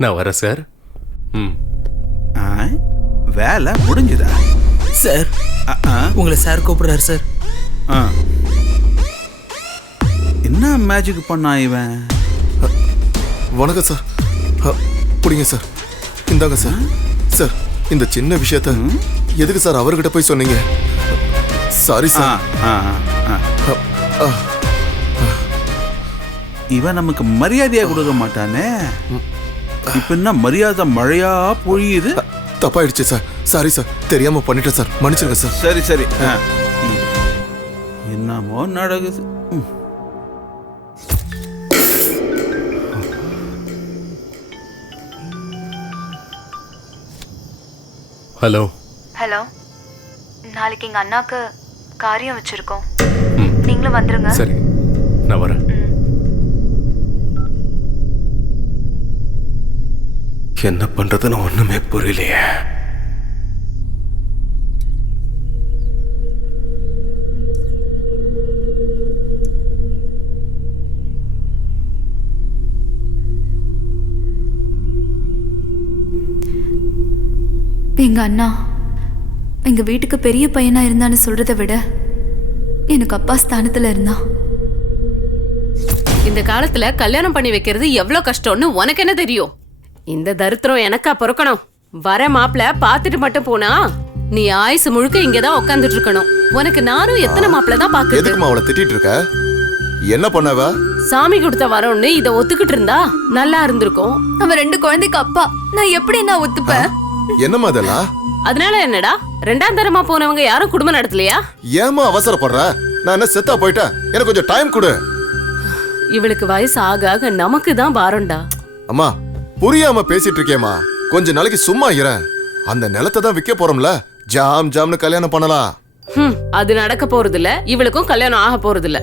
நான் வரேன் சார். வேலை முடிஞ்சுதா சார்? உங்களை சார் கூப்பிடுறாரு சார். என்ன மேஜிக் பண்ணா இவன்? வணக்கம் சார். புடிங்க சார், இந்தாங்க சார். சார் இந்த சின்ன விஷயத்த எதுக்கு சார் அவர்கிட்ட போய் சொன்னீங்க? Sorry sir. இவன் நமக்கு மரியாதையா கொடுக்க மாட்டானே. இப்ப என்ன மரியாதை மழையா பொழியுது? தப்பாயிடுச்சு சார், சாரி சார், தெரியாம பண்ணிட்டேன் சார், மன்னிச்சிருங்க சார். சரி சரி. என்னமோ நடக்குது. ஹலோ ஹலோ, நாளைக்கு எங்க அண்ணாக்கு காரியம் வச்சிருக்கோம், நீங்களும் வந்துருங்க. சரி, நான் வரேன். என்ன பண்றதுன்னு ஒண்ணுமே புரியலையே. எங்க அண்ணா எங்க வீட்டுக்கு பெரிய பையனா இருந்தான்னு சொல்றதை விட எனக்கு அப்பா ஸ்தானத்துல இருந்தான். இந்த காலத்துல கல்யாணம் பண்ணி வைக்கிறது எவ்வளவு கஷ்டம்னு உனக்கு என்ன தெரியும்? இந்த தரித்திரம் எனக்கா பொறுக்கணும்? வர மாப்பிள்ள பாத்துட்டு மட்டும் போனா நீ ஆயுசு முழுக்க இங்கதான் உட்காந்துட்டு இருக்கணும். உனக்கு நானும் எத்தனை மாப்பிள்ள தான் பாக்குறது. எதுக்குமா அவளை திட்டிட்டு இருக்க? என்ன பண்ணவ? சாமி கொடுத்த வரோன்னு இத ஒத்துக்கிட்டு இருந்தா நல்லா இருந்திருக்கும். அவன் 2 குழந்தைக்கு அப்பா, நான் எப்படி நான் ஒத்துப்பேன்? என்னம்மா அதெல்லாம்? அதனால என்னடா, 2ஆம் தரமா போனவங்க யாரும் குடும்பம் நடத்தலையா? ஏமா அவசரப்படுற? நான் என்ன செத்தா போயிட்டேன், எனக்கு கொஞ்சம் டைம் கொடு. இவளுக்கு வயசு ஆக ஆக நமக்கு தான் பாரம்டா. அம்மா புரியாம பேசிட்டு இருக்கேம்மா, கொஞ்ச நாளைக்கு சும்மா இரு. அந்த நிலத்தை தான் விற்க போறோம்ல, ஜாம்னு கல்யாணம் பண்ணலாம். அது நடக்க போறது இல்ல, இவளுக்கும் கல்யாணம் ஆக போறது இல்ல.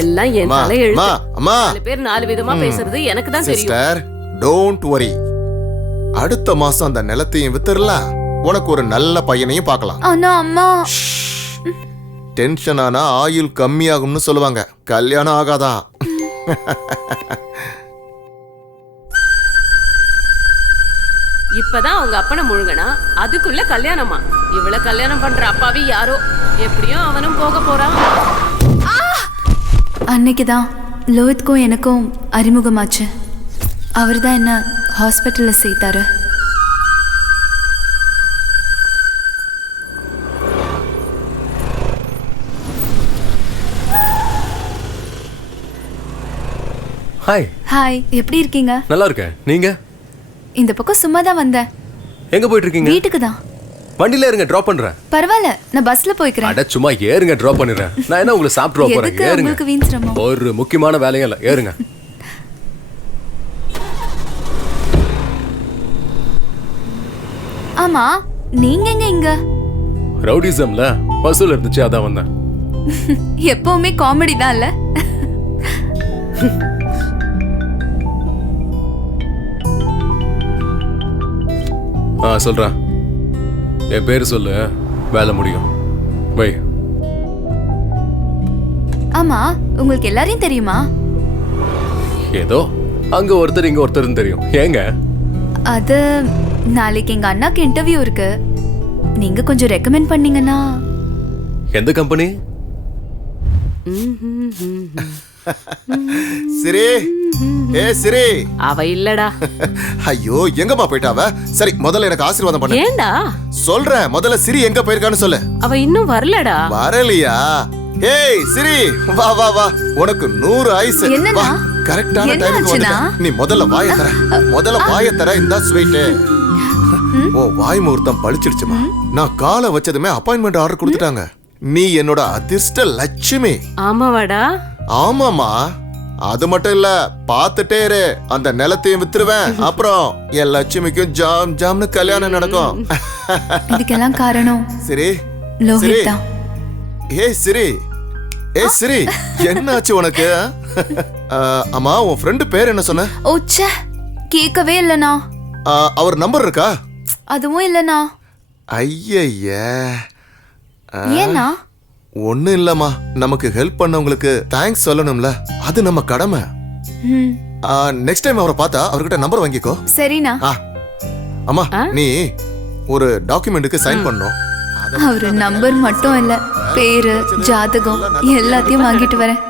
எல்லாம் என் தலையெழுத்து. அம்மா 4 பேர் 4 விதமா பேசுறது எனக்கு தான் தெரியும். Sister, don't worry. அடுத்த மாசம் அந்த நிலத்தையும் வித்துறலாம், உனக்கு ஒரு நல்ல பையனையும் பார்க்கலாம். ஆனா அம்மா, டென்ஷன் ஆனா ஆயுள் கம்மியாகும்னு சொல்லுவாங்க, கல்யாணம் ஆகாதான். இப்பதான் அவங்க அப்பனை முழுங்கனா, அதுக்குள்ள கல்யாணமா? இவள கல்யாணம் பண்ற அப்பாவி யாரோ. எப்படியும் அவனும் போக போறான். அன்னைக்குதான் லோஹித்க்கும் எனக்கும் அறிமுகமாச்சு. அவர் தான் என்ன ஹாஸ்பிட்டல்ல சேர்த்தாரு. ஹாய். ஹாய், எப்படி இருக்கீங்க? நல்லா இருக்கேன், நீங்க? இந்த பக்கம் சும்மா தான் வந்தேன். எங்க போயிட்டு இருக்கீங்க? வீட்டுக்கு தான். வண்டியில இருங்க, டிராப் பண்றேன். பரவாயில்ல, நான் பஸ்ல போய்க்கிறேன். அட சும்மா ஏறுங்க, டிராப் பண்ணிடுறேன். நான் என்ன உங்களை சாப்பிட்டு போறேன்? எதுக்கு ஏறுங்க. உங்களுக்கு வீண் சிரமம்? ஒரு முக்கியமான வேலையும் இல்ல, ஏறுங்க. ஆமா, நீங்க எங்க இங்க? ரவுடிசம்ல வசூல் இருந்துச்சு, அதான் வந்தேன். எப்பவுமே காமெடி தான் இல்ல? சொல்றேன். என் பேரு சொல்லு, வேலை முடியும். வை. ஆமா, உங்களுக்கு எல்லாரையும் தெரியுமா? ஏதோ அங்க ஒருத்தர் இங்க ஒருத்தர் தெரியும். ஏங்க? அது நாளைக்கு எங்க அண்ணாக்கு இன்டர்வியூ இருக்கு, நீங்க கொஞ்சம் ரெக்கமெண்ட் பண்ணீங்கன்னா. எந்த கம்பெனி? சரி, ஏ சிரி. அவ இல்லடா. ஐயோ எங்கம்மா போயிட்டாவ? சரி முதல்ல எனக்கு ஆசீர்வாதம் பண்ணு. ஏண்டா? சொல்றேன், முதல்ல சிரி எங்க போயிருக்கான்னு சொல்லு. அவ இன்னும் வரலடா. வரலையா? ஏய் சிரி, வா வா வா, உனக்கு 100 ஐஸ். வா, கரெக்டான டைமுக்கு வந்துட்ட. நீ முதல்ல வாயை தர, முதல்ல வாயை தர. இந்த ஸ்வீட் ஓ வாய் முகூர்த்தம் பழிச்சிடுச்சுமா. நான் காலை வச்சதுமே அப்பாயின்மெண்ட் ஆர்டர் கொடுத்துட்டாங்க. நீ என்னோட அதிர்ஷ்ட லட்சுமி. ஆமாவாடா? ஆமாமா. அது மட்டும் இல்ல, பாத்துட்டே இரு, அந்த நிலத்தையும் வித்துருவேன். அப்புறம் என் லட்சுமிக்கும் ஜாம் ஜாம்னு கல்யாணம் நடக்கும். இதுக்கெல்லாம் காரணம் சரி லோகிதா. ஏய் சிரி, ஏய் சிரி, என்னாச்சு உனக்கு? அம்மா உன் ஃப்ரெண்டு பேர் என்ன சொன்ன? ஓச்சே, கேட்கவே இல்லனா. அவர் நம்பர் இருக்கா? அதுவும் இல்லனா. ஐயய்ய, ஏன்னா? ஒண்ணு இல்லம்மா, நமக்கு ஹெல்ப் பண்ணவங்களுக்கு தேங்க்ஸ் சொல்லணும்ல, அது நம்ம கடமை. நெக்ஸ்ட் டைம் அவரை பார்த்தா அவர்கிட்ட நம்பர் வாங்கிக்கோ. சரிண்ணா. அம்மா நீ ஒரு டாக்குமெண்ட்டுக்கு சைன் பண்ணணும். அவரு நம்பர் மட்டும் இல்ல, பேரு, ஜாதகம் எல்லாத்தையும் வாங்கிட்டு வரேன்.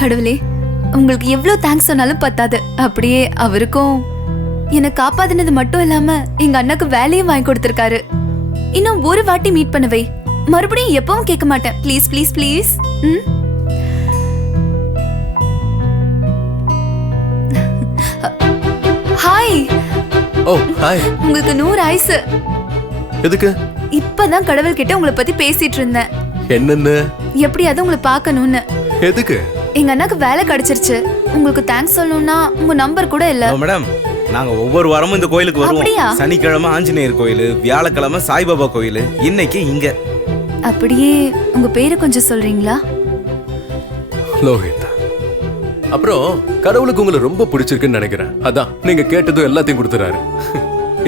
கடவுளே, உங்களுக்கு எவ்வளவு தேங்க்ஸ் சொன்னாலும் பத்தாது. அப்படியே அவருக்கும் என்னை காப்பாத்தினது மட்டும் இல்லாம எங்க அண்ணாக்கு வேலையும் வாங்கி கொடுத்திருக்காரு. இன்னும் ஒரு வாட்டி மீட் பண்ணவை, மறுபடியும் எப்பவும் கேட்க மாட்டேன். Please please please. Hi. Oh hi. உங்களுக்கு 100 ஐஸ். எதுக்கு? இப்பதான் கடவுள் கிட்ட உங்களை பத்தி பேசிட்டு இருந்தேன். என்னன்னு? எப்படியாவது உங்களை பார்க்கணும்னு. எதுக்கு? எங்க அண்ணாக்கு வேலை கிடைச்சிருச்சு. உங்களுக்கு தேங்க்ஸ் சொல்லணும்னா உங்க நம்பர் கூட இல்ல. மேடம், நாங்க ஒவ்வொரு வாரமும் இந்த கோயிலுக்கு வருவோம். சனிக்கிழமை ஆஞ்சநேயர் கோயில், வியாழக்கிழமை சாய்பாபா கோயில், இன்னைக்கு இங்க. அப்படியே உங்க பேரை கொஞ்சம் சொல்றீங்களா? லோகிதா. அப்புறம் கடவுளுக்கு உங்களை ரொம்ப பிடிச்சிருக்குன்னு நினைக்கிறேன். அதான் நீங்க கேட்டதும் எல்லாத்தையும் கொடுத்துறாரு.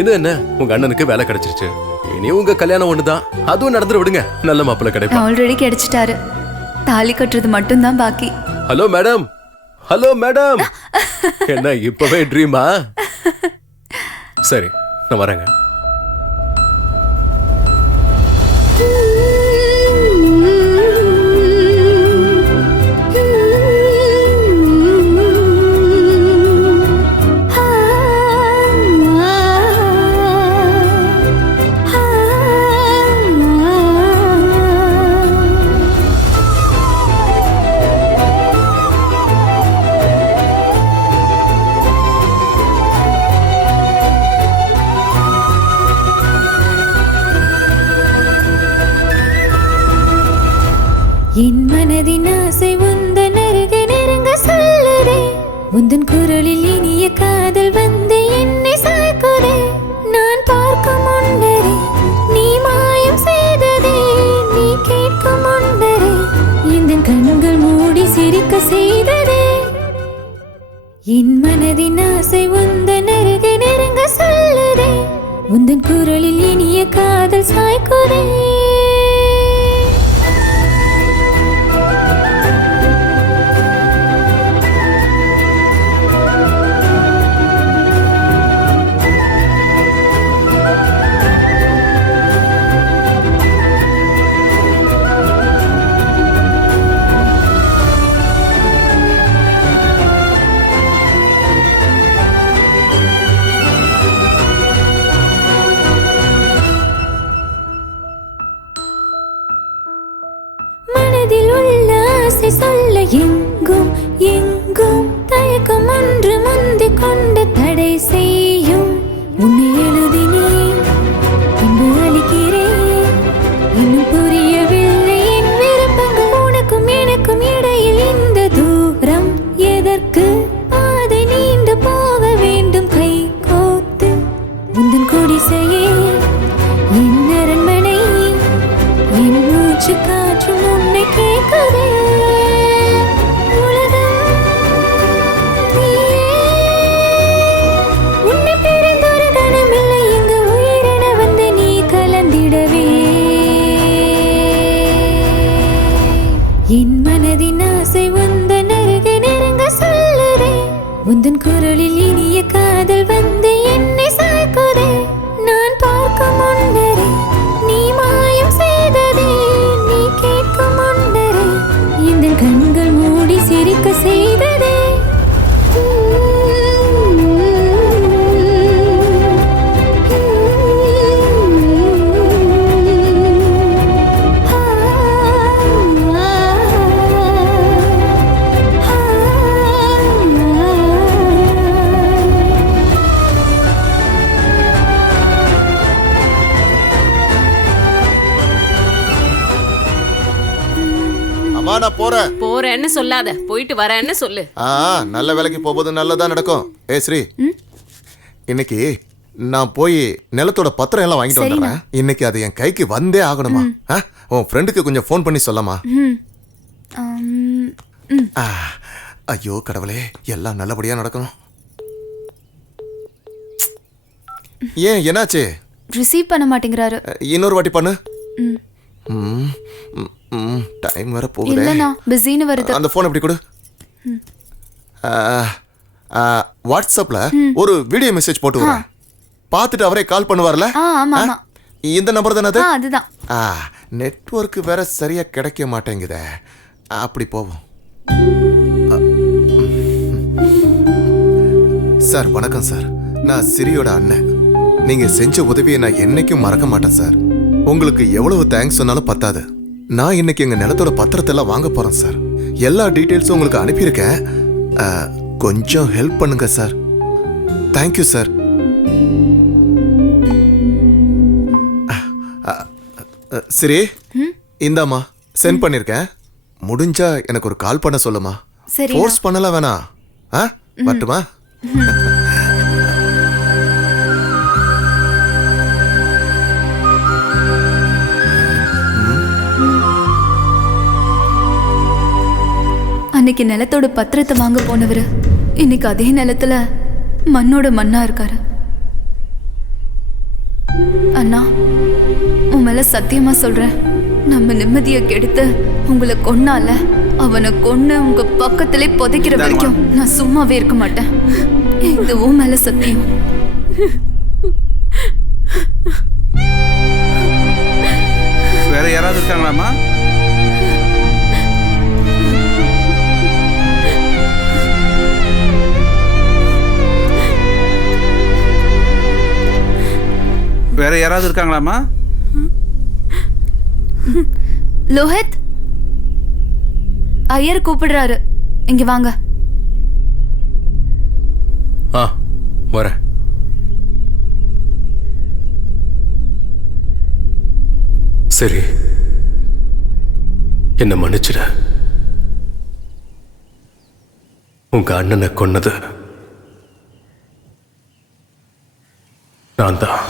இது என்ன, உங்க அண்ணனுக்கு வேலை கிடைச்சிருச்சு. இனி உங்க கல்யாணம் ஒண்ணுதான், அதுவும் நடந்துட விடுங்க. நல்ல மாப்பிள்ளை கிடைக்கும். ஆல்ரெடி கிடைச்சிட்டாரு, தாலி கட்டுறது மட்டும்தான் பாக்கி. Hello madam, hello madam. என்ன இப்பவே ட்ரீமா? சரி, நான் வரேங்க. என் மனதின் ஆசை உந்தன் அருகே நெருங்க சொல்லுதே. உந்தன் குரலில் இனிய காதல் வந்து என்னை சாய்க்குதே. நான் பார்க்கும் முன்னரே நீ மாயம் செய்ததே. நீ கேட்கும் முன்னரே இந்த கண்கள் மூடி சிரிக்க செய்ததே. என் மனதின் ஆசை உந்தன் அருகே நெருங்க சொல்லுதே. உந்தன் குரலில் இனிய காதல் சாய்க்குதே. சொல்ல எங்கும் எங்கும் தயக்கம் ஒன்று முந்தி கொண்டு தடை செய்யும். உன்னை எழுதினேன், பின்பு அளிக்கிறேன். இன்னும் புரியவில்லை என் விருப்பங்கள். உனக்கும் எனக்கும் இடையில் இந்த தூரம் எதற்கு? பாதை நீண்டு போக வேண்டும் கை கோத்து. உந்தன் குடிசையே என் அரண்மனை, என் மூச்சு காற்றும் உன்னை கேட்குதே. என் மனதின் ஆசை உந்தன் அருகே நெருங்க சொல்லுதே. உந்தன் குரலில் இனிய காதல் வந்து என்னை சாய்க்குதே. நான் பார்க்கும் முன்னரே நீ மாயம் செய்ததே. வா நான் போறேன். போறேன்னு சொல்லாத, போயிட்டு வரேன்னு சொல்லு. நல்ல வேலைக்கு போகும்போது நல்லதா நடக்கும். ஸ்ரீ, இன்னைக்கு நான் போய் நிலத்தோட பத்திரம் எல்லாம் வாங்கிட்டு வந்துடுறேன். இன்னைக்கு அது என் கைக்கு வந்தே ஆகணுமா? உன் ஃப்ரெண்டுக்கு கொஞ்சம் ஃபோன் பண்ணி சொல்லமா? ஐயோ கடவுளே, எல்லாம் நல்லபடியா நடக்கணும். ஏன் என்னாச்சு? ரிசீவ் பண்ண மாட்டேங்கிறாரு. இன்னொரு வாட்டி பண்ணு. டைம் வர போகுது. இல்லனா பிஸின்னு வருது. அந்த ஃபோன் எப்படி கொடு. வாட்ஸ்அப்ல ஒரு வீடியோ மெசேஜ் போட்டு வரேன். பார்த்துட்டு அவரே கால் பண்ணுவார்ல? ஆமா ஆமா. இந்த நம்பர் தானே அது? அதுதான். நெட்வொர்க் வேற சரியா கிடைக்க மாட்டேங்குதே. அப்படி போவோம். சார் வணக்கம் சார். நான் சிரியோட அண்ணன். நீங்க செஞ்ச உதவியை நான் என்னைக்கும் மறக்க மாட்டேன் சார். உங்களுக்கு எவ்வளவு தேங்க்ஸ் சொன்னாலும் பத்தாது. நான் இன்னைக்கு எங்க நிலத்தோட பத்திரத்தை எல்லாம் வாங்க போறேன் சார். எல்லா டீட்டெயில்ஸும் உங்களுக்கு அனுப்பியிருக்கேன். கொஞ்சம் ஹெல்ப் பண்ணுங்க சார். Thank you sir. சரி, இந்தாமா சென்ட் பண்ணிருக்கேன். முடிஞ்சா எனக்கு ஒரு கால் பண்ண சொல்லுமா. ஃபோர்ஸ் பண்ணலாம் வேணாம். வரட்டுமா? அன்னைக்கு நிலத்தோட பத்திரத்தை வாங்க போனவரு இன்னைக்கு அதே நிலத்துல மண்ணோட மண்ணா இருக்காரு. அண்ணா, உன் மேல சத்தியமா சொல்றேன், நம்ம நிம்மதியை கெடுத்து உங்களை கொன்னால அவனை கொன்னு உங்க பக்கத்திலே புதைக்கிற வரைக்கும் நான் சும்மாவே இருக்க மாட்டேன். இது உன் மேல சத்தியம். வேற யாராவது இருக்காங்களாமா? வேற யாராவது இருக்காங்களாமா? லோஹித், ஐயர் கூப்பிடுறாரு, இங்க வாங்க. வரேன். சரி, என்ன மன்னிச்சிட. உங்க அண்ணனை கொன்னது நான் தான்.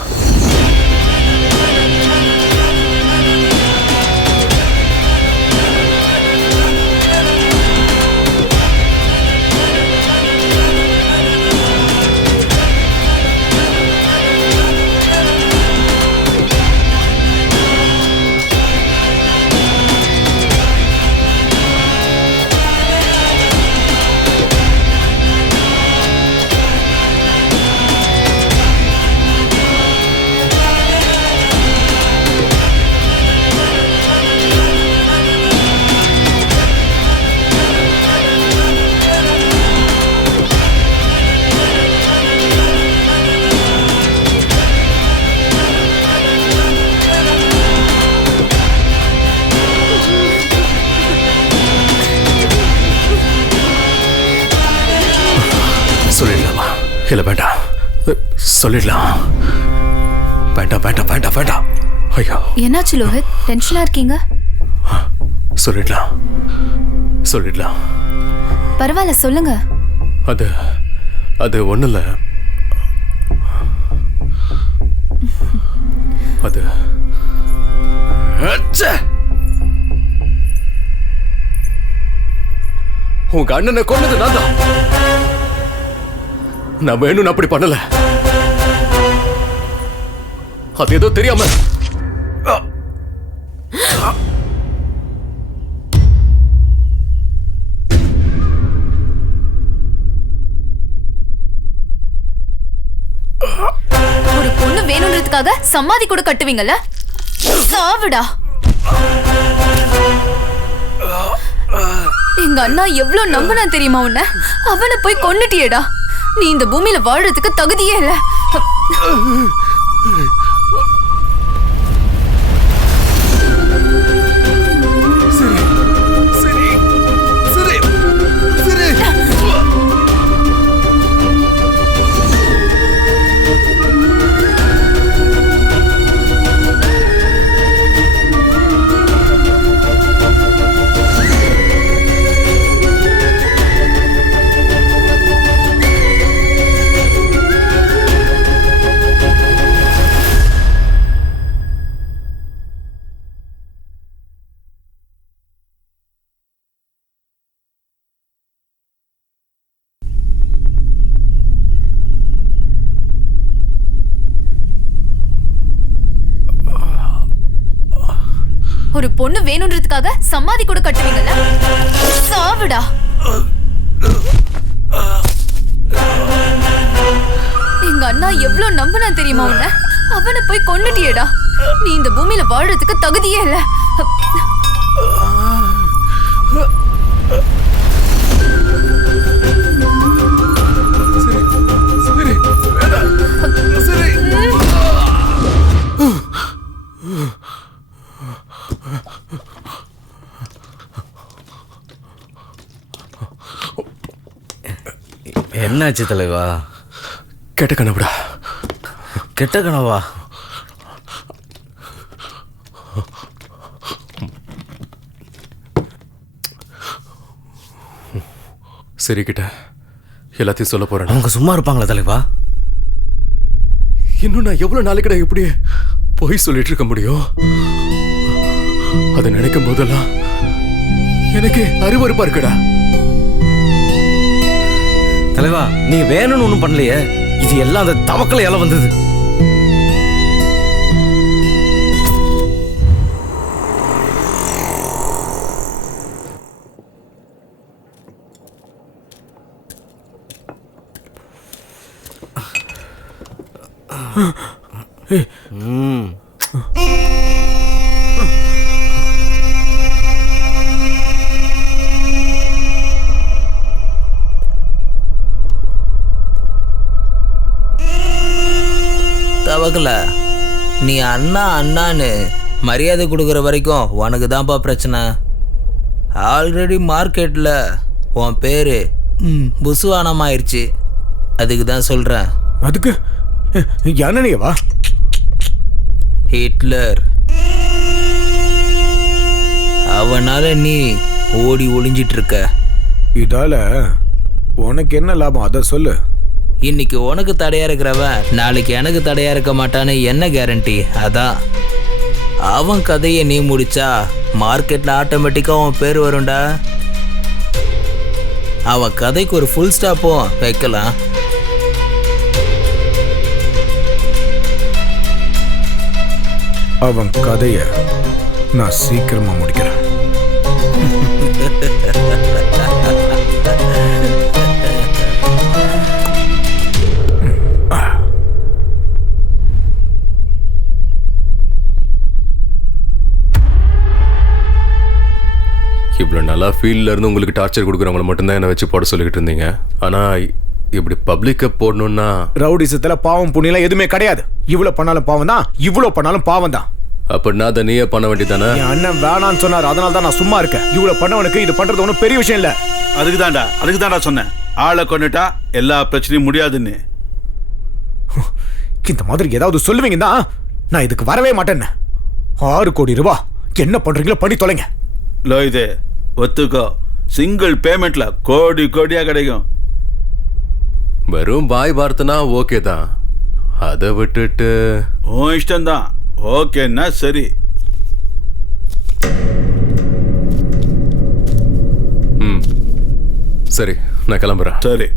சொல்லிடலாமா? இல்லை வேண்டாம், சொல்லிடலாம். வேண்டாம் வேண்டாம் வேண்டாம் வேண்டாம். ஐயோ, என்னாச்சு லோஹித், டென்ஷனா இருக்கீங்க? சொல்லிடலாம் சொல்லிடலாம். பரவாயில்ல, சொல்லுங்க. அது அது ஒன்றும் இல்லை. அது உங்க அண்ணனை கொன்னது நான் தான். நான் வேணும்னு அப்படி பண்ணல. அது ஏதோ தெரியாம. ஒரு பொண்ணு வேணும்ன்றதுக்காக சமாதி கூட கட்டுவீங்கல்ல? சாவுடா. எங்க அண்ணா எவ்வளவு நம்பினா தெரியுமா உன்ன? அவனை போய் கொன்னுட்டியேடா. நீ இந்த பூமியில வாழறதுக்கு தகுதியே இல்ல. ஒரு பொண்ணு வேணும்ன்றதுக்காக சமாதி கூட கட்டுவீங்கல்ல? சாவுடா. எங்க அண்ணா எவ்வளவு நம்பினா தெரியுமா உன்னை? அவனை போய் கொன்னுட்டியேடா. நீ இந்த பூமியில வாழறதுக்கு தகுதியே இல்ல. என்னாச்சு தலைவா? கெட்ட கனவுடா. கெட்ட கனவா? சரி கிட்ட எல்லாத்தையும் சொல்ல போறேன். அவங்க சும்மா இருப்பாங்களா தலைவா? இன்னும் நான் எவ்வளவு நாளைக்குடா இப்படி போய் சொல்லிட்டு இருக்க முடியும்? அதை நினைக்கும் போதெல்லாம் எனக்கு அருவருப்பா இருக்குடா. தலைவா நீ வேணும்னு ஒண்ணும் பண்ணலையே. இது எல்லாம் அந்த தவக்கலை இலை வந்தது. தவக்கல, நீ அண்ணா அண்ணான்னு மரியாதை கொடுக்குற வரைக்கும் உனக்கு தான்ப்பா பிரச்சனை. ஆல்ரெடி மார்க்கெட்டில் உன் பேர் புசுவானமாயிருச்சு. அதுக்கு தான் சொல்கிறேன். அதுக்கு யானையவா? ஹிட்லர். அவனால நீ ஓடி ஒளிஞ்சிட்டு இருக்க. இதால உனக்கு என்ன லாபம் அதை சொல்லு. இன்னைக்கு உனக்கு தடையா இருக்கிறவன் நாளைக்கு எனக்கு தடையா இருக்க மாட்டான்னு என்ன கேரண்டி? அதான் அவன் கதையை நீ முடிச்சா மார்க்கெட்ல ஆட்டோமேட்டிக்கா அவன் பேர் வரும்டா. அவன் கதைக்கு ஒரு ஃபுல் ஸ்டாப்பும் வைக்கலாம். அவன் கதைய நான் சீக்கிரமா முடிக்கிறேன். இவ்வளோ நல்லா ஃபீல்டில் இருந்து உங்களுக்கு டார்ச்சர் கொடுக்குறவங்கள மட்டும்தான் என்னை வச்சு போட சொல்லிக்கிட்டு இருந்தீங்க. ஆனால் இப்படி பப்ளிக்கை போடணும்னா ரவுடிசத்தில் பாவம் புண்ணியெல்லாம் எதுவுமே கிடையாது. இவ்வளோ பண்ணாலும் பாவம் தான், இவ்வளோ பண்ணாலும் பாவம் தான். அப்படின்னா அதை நீயே பண்ண வேண்டியதானே? என் அண்ணன் வேணான்னு சொன்னார், அதனால தான் நான் சும்மா இருக்கேன். இவ்வளோ பண்ணவனுக்கு இது பண்றது ஒன்றும் பெரிய விஷயம் இல்லை. அதுக்கு தான்டா சொன்னேன், ஆளை கொண்டுட்டா எல்லா பிரச்சனையும் முடியாதுன்னு. இந்த மாதிரி ஏதாவது சொல்லுவீங்க தான் நான் இதுக்கு வரவே மாட்டேன்னு. 6 கோடி ரூபாய் என்ன பண்றீங்களோ பண்ணி தொலைங்க. லோயிதே ஒத்துக்கோ, சிங்கிள் பேமெண்ட்ல கோடி கோடியா கிடைக்கும். வெறும் பாய் வார்த்தைனா ஓகே தான். அதை விட்டுட்டு உன் இஷ்டம்தான். ஓகேன்னா சரி. சரி, நான் கிளம்புறேன். சரி.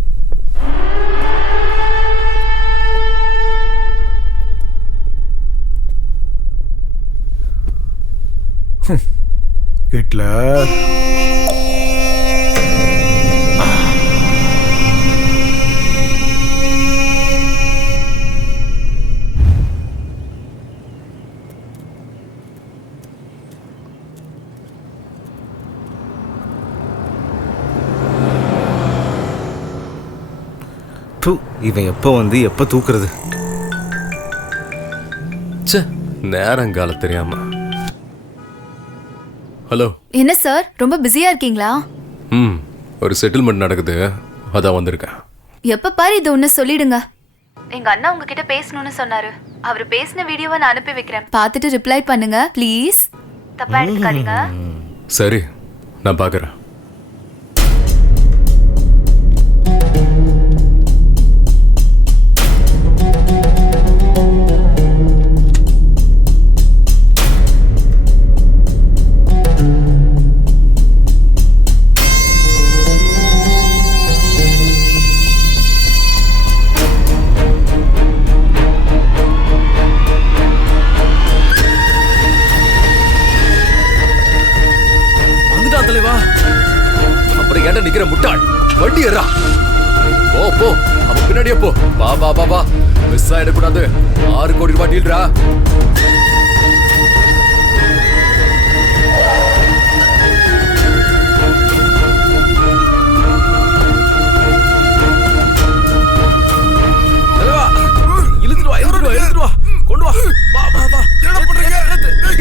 ஹிட்லர் இவன் எப்போ வந்து எப்போ தூக்குறது? நேரங்கால தெரியாம. ஹலோ. என்ன சார், ரொம்ப பிஸியா இருக்கீங்களா? ஒரு செட்டில்மெண்ட் நடக்குது, அதான் வந்திருக்கேன். எப்ப பாரு இது ஒண்ணு சொல்லிடுங்க. எங்க அண்ணா உங்ககிட்ட பேசணும்னு சொன்னாரு. அவர் பேசின வீடியோவை நான் அனுப்பி வைக்கிறேன், பார்த்துட்டு ரிப்ளை பண்ணுங்க ப்ளீஸ். தப்பா எடுத்துக்காதீங்க. சரி, நான் பார்க்கறேன். படிக்கிற முட்டாள் வண்டி ஏறா போ போ அவன் பின்னாடியே போ வா வா வா வா மிஸ் ஆயிடக்கூடாது 6 கோடி ரூபாய் டீல்ரா கொண்டு வா வா வா வா என்ன பண்றீங்க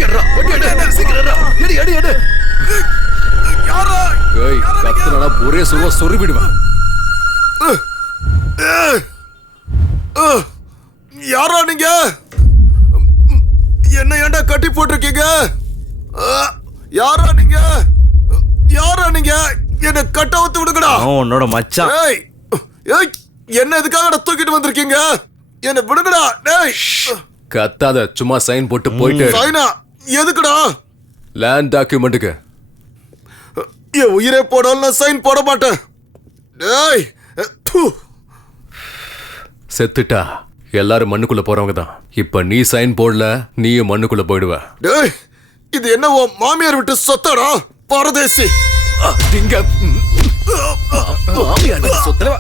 ஏறா வண்டி எடு சீக்கிரம் எடு எடு எடு யாரா ஏய் கத்துறனா ஒரே சுருவா சொறி விடுவேன் யாரா நீங்க என்ன ஏன்டா கட்டி போட்டிருக்கீங்க யாரா நீங்க என்ன கட்ட ஊத்து விடுங்கடா உன்னோட மச்சான் ஏய் ஏய் என்ன எதுக்காக தூக்கிட்டு வந்திருக்கீங்க என்ன விடுங்கடா டேய் கத்தாத சும்மா சைன் போட்டு போயிட்டு சைனா எதுக்குடா லேண்ட் டாக்குமெண்ட்டுக்கு என் உயிரே போடாலும் நான் சைன் போட மாட்டேன் டேய் செத்துட்டா எல்லாரும் மண்ணுக்குள்ள போறவங்க தான் இப்ப நீ சைன் போடல நீயும் மண்ணுக்குள்ள போயிடுவ டேய் இது என்ன உன் மாமியார் விட்டு சொத்தடா பரதேசி இங்க மாமியார் சொத்தலவா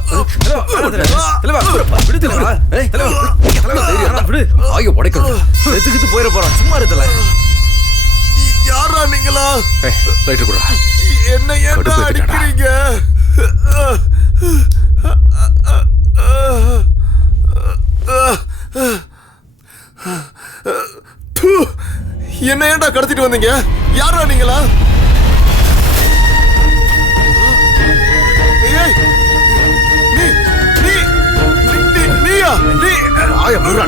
விடு தலைவா ஏய் தலைவா விடு ஆயோ உடைக்கணும் செத்துக்கிட்டு போயிட போறான் சும்மா இரு தல யாரா நீங்களா ரைட் குடுறா என்ன ஏன்டா அடிக்கிறீங்க என்ன ஏன்டா கடத்திட்டு வந்தீங்க யாரா நீங்களா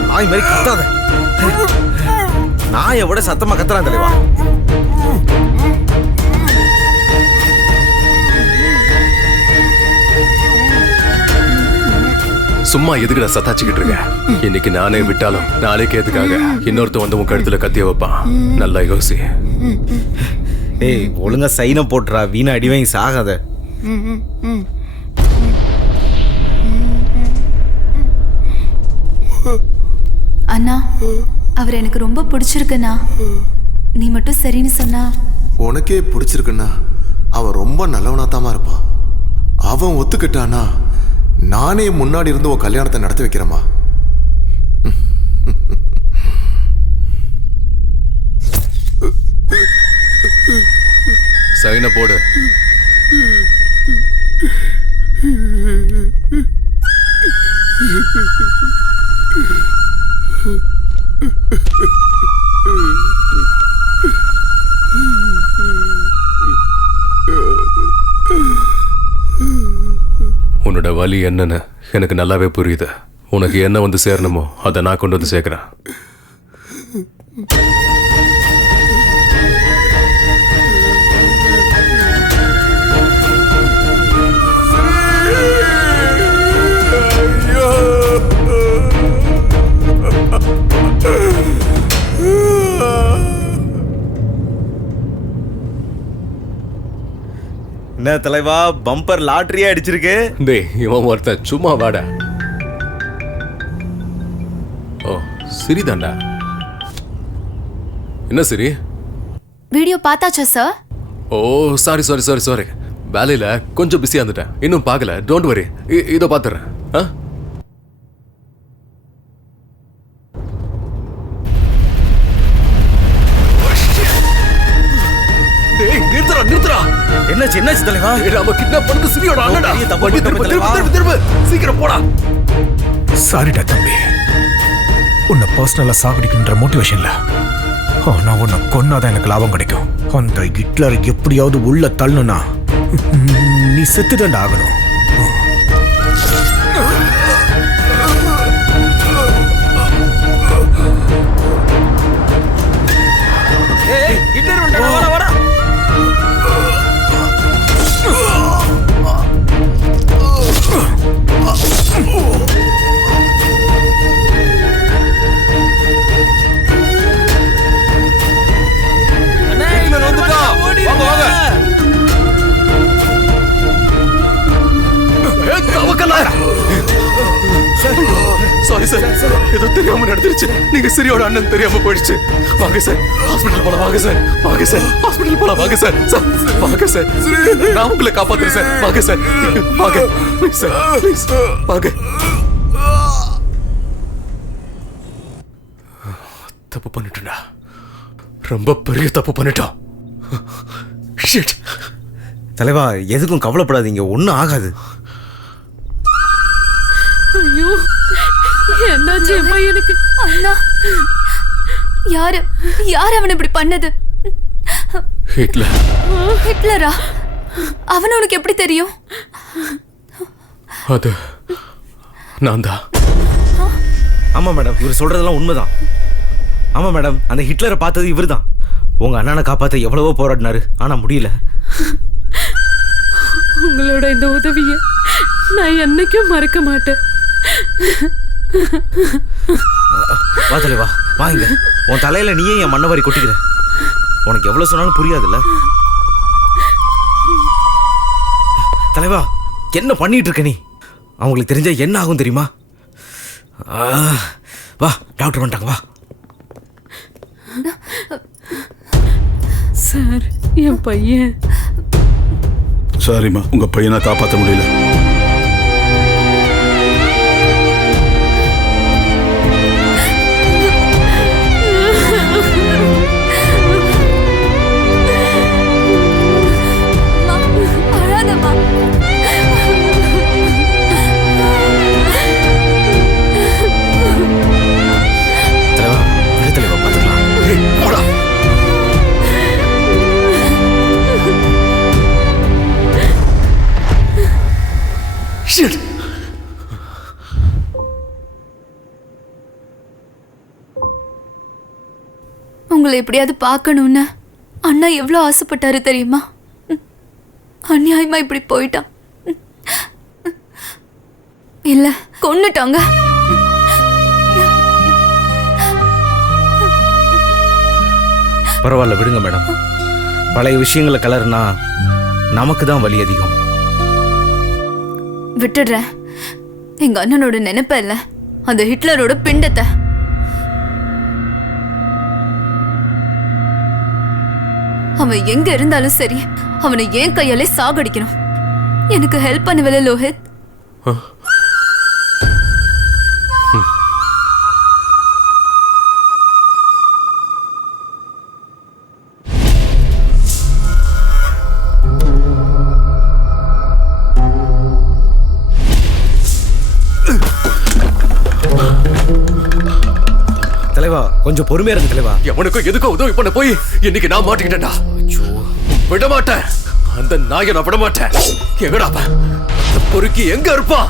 நாய் மாதிரி கத்தாத நாயை விட சத்தமா கத்துறான் தலைவா சும்மா எதுக்குடா சத்தாச்சிக்கிட்டு இருக்க இன்னைக்கு நானே விட்டாலும் நாளைக்கு எதுக்காக இன்னொருத்த வந்து உன் கழுத்துல கத்திய வைப்பான் நல்லா யோசி டேய் ஒழுங்கா சைனை போட்டுறா வீணா அடி வாங்கி சாகாத அண்ணா அவர் எனக்கு ரொம்ப பிடிச்சிருக்குண்ணா நீ மட்டும் சரின்னு சொன்னா உனக்கே பிடிச்சிருக்குன்னா அவன் ரொம்ப நல்லவனாத்தாமா இருப்பான் அவன் ஒத்துக்கிட்டானா நானே முன்னாடி இருந்து உன் கல்யாணத்தை நடத்தி வைக்கிறேம்மா சைனை போடு உன்னோட வலி என்னன்னு எனக்கு நல்லாவே புரியுது உனக்கு என்ன வந்து சேரணுமோ அதை நான் கொண்டு வந்து சேர்க்கிறேன் என்ன தலைவா பம்பர் லாட்டரியா அடிச்சிருக்கு டேய் இவன் ஒருத்தன் சும்மா வாடா ஓ சரிதாண்டா என்ன சரி வீடியோ பார்த்தாச்சா சார் ஓ சாரி சாரி சாரி சாரி வேலையில கொஞ்சம் பிஸியா இருந்துட்டேன் இன்னும் பார்க்கல டோன்ட் வரி இதோ பார்த்துறேன் ஆ நிறுத்துறா என்னாச்சு தலைவா நாம கிட்னாப் பண்ணது சிரியோட அண்ணடா வண்டி திரும்ப சீக்கிரம் போடா சாரிடா தம்பி உன்னை பர்சனலா சாகடிக்கின்ற மோட்டிவேஷன்ல நான் உன்னை கொன்னாதான் எனக்கு லாபம் கிடைக்கும் அந்த ஹிட்லர் எப்படியாவது உள்ள தள்ளணும்னா நீ செத்துதாண்டா ஆகணும் ஹிட்லர் வந்துட்டான் வாடா வாடா நடந்துருச்சு. நீங்க சிரியோட அண்ணன் தெரியாம போயிடுச்சு. வாங்க சார், ஹாஸ்பிடல் போலாம். வாங்க சார், வாங்க சார், ஹாஸ்பிடல் போலாம். வாங்க சார், சார் வாங்க சார், நான் உங்களை காப்பாத்துறேன் சார். வாங்க சார், வாங்க ப்ளீஸ் சார், ப்ளீஸ் வாங்க. தப்பு பண்ணிட்டேன்டா, ரொம்ப பெரிய தப்பு பண்ணிட்டோம். ஷிட். தலைவா, எதுக்கும் கவலைப்படாதீங்க, ஒன்றும் ஆகாது. ஐயோ, என்னாச்சு அம்மா எனக்கு? அண்ணா, யாரு யாரு அவனை இப்படி பண்ணது? ஹிட்லர். ஹிட்லரா? அவன் உனக்கு எப்படி தெரியும்? அது நான் தான். ஆமாம் மேடம், இவர் சொல்றதெல்லாம் உண்மைதான். ஆமாம் மேடம், அந்த ஹிட்லரை பார்த்தது இவர் தான். உங்க அண்ணனை காப்பாற்ற எவ்வளவோ போராடினாரு, ஆனா முடியல. உங்களோட இந்த உதவியை நான் என்னைக்கும் மறக்க மாட்டேன். வா தலைவா, வாங்க. உன் தலையில நீயே என் மண்ணவாரி கொட்டிக்கிற. உனக்கு எவ்வளவு சொன்னாலும் புரியாதுல்ல தலைவா. என்ன பண்ணிட்டு இருக்க நீ? அவங்களுக்கு தெரிஞ்சா என்ன ஆகும் தெரியுமா? வா, டாக்டர் வந்துட்டாங்க, வா. சார், என் பையன். சாரிம்மா, உங்க பையனை காப்பாற்ற முடியல. தலைவா, தலைவா பார்த்துக்கலாம். உங்களை எப்படியாவது பார்க்கணும்னு அண்ணா எவ்வளோ ஆசைப்பட்டாரு தெரியுமா? அநியாயமா இப்படி போயிட்டான். இல்ல, கொன்னுட்டாங்க. பரவாயில்ல, விடுங்க மேடம். பழைய விஷயங்களை கலர்னா நமக்கு தான் வலி அதிகம். விட்டுடுறேன். எங்க அண்ணனோட நினைப்ப இல்ல, அந்த ஹிட்லரோட பிண்டத்தை. அவன் எங்க இருந்தாலும் சரி, அவனை ஏன் கையாலே சாகடிக்கணும். எனக்கு ஹெல்ப் பண்ணுவல லோஹித். தலைவா, கொஞ்சம் பொறுமையா இருக்கு தலைவா. எவனுக்கும் எதுக்கும் உதவி பண்ண போய் இன்னைக்கு நான் மாட்டிக்கிட்டேன்டா. விட மாட்டேன், அந்த நாயை நான் விட மாட்டேன். எங்கடா அந்த பொறுக்கி எங்க இருப்பான்?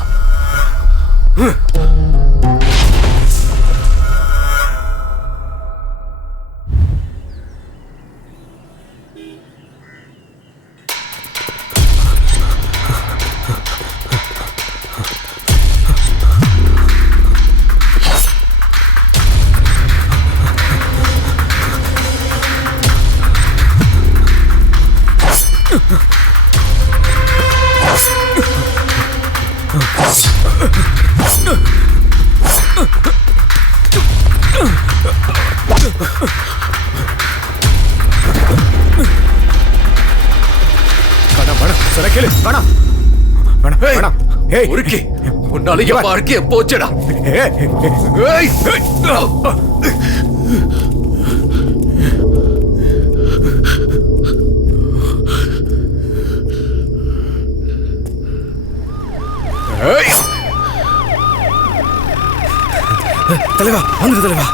உன்னால என் வாழ்க்கைய போச்சடா. தலைவா, வந்துரு தலைவா.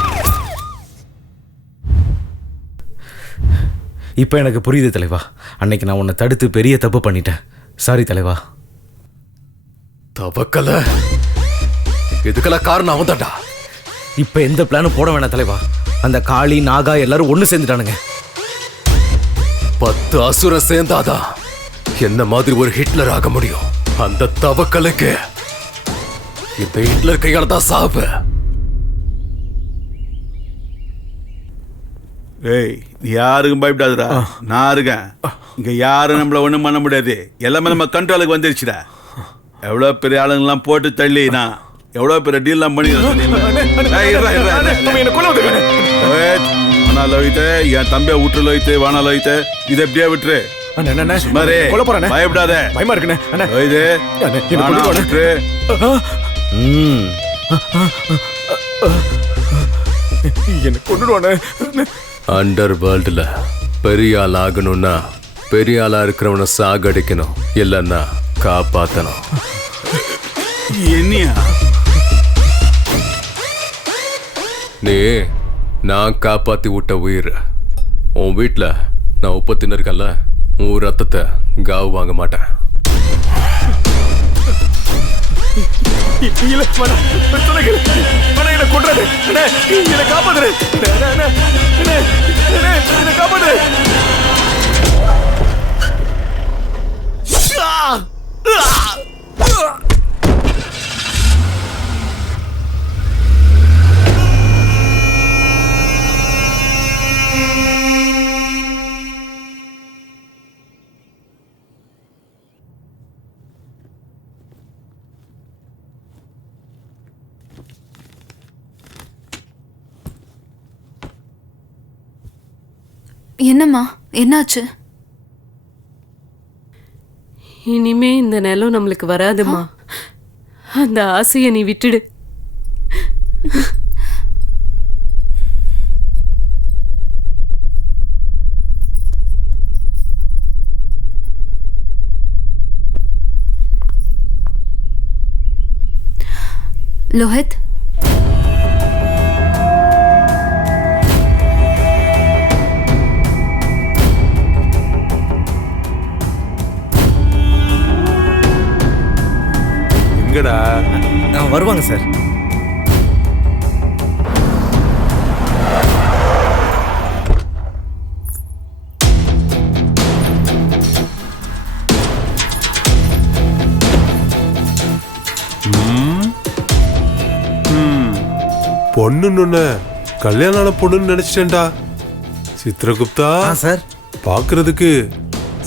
இப்ப எனக்கு புரியுது தலைவா. அன்னைக்கு நான் உன்னை தடுத்து பெரிய தப்பு பண்ணிட்டேன். சாரி தலைவா. தவக்கல, இதுக்கெல்லாம் காரணம் அவன் தான்டா. இப்ப எந்த பிளானும் போட வேணாம் தலைவா. அந்த காளி, நாகா எல்லாரும் ஒண்ணு சேர்ந்துட்டானுங்க. 10 அசுரம் சேர்ந்தாதான் என்ன மாதிரி ஒரு ஹிட்லர் ஆக முடியும். அந்த தவக்கலுக்கு இந்த ஹிட்லர் கையால தான் சாவு. ஏய், நீ யாருக்கும் பயப்படாதுடா, நான் இருக்கேன். இங்க யாரும் நம்மள ஒண்ணும் பண்ண முடியாது. எல்லாமே நம்ம கண்ட்ரோலுக்கு வந்துருச்சுடா. எவ்வளோ பெரிய ஆளுங்கெல்லாம் போட்டு தள்ளி நான் எவ்வளவு பெரிய டீல்லாம் என் தம்பிய விட்டு லோய்த்து வானா லோய்த்து இதை எப்படியா விட்டுரு பயப்படாத பயமா இருக்குண்ணே என்ன கொண்டுடுவானே. அண்டர் வேர்ல்டுல பெரிய ஆள் ஆகணும்னா பெரிய ஆளா இருக்கிறவனை சாகடிக்கணும், இல்லைன்னா காப்பாத்தணும். என்னையா நீ நான் காப்பாத்தி விட்ட உயிர். உன் வீட்டில் நான் உப்பு தின்னுருக்கேன்ல, உன் ரத்தத்தை காவு வாங்க மாட்டேன். என்னம்மா, என்னாச்சு? இனிமே இந்த நிலம் நம்மளுக்கு வராதுமா. அந்த ஆசையை நீ விட்டுடு. லோஹித், வருவாங்க சார். பொண்ணுன்னு கல்யாணம் பொண்ணுன்னு நினைச்சிட்டேன்டா. சித்ரகுப்தா சார், பாக்குறதுக்கு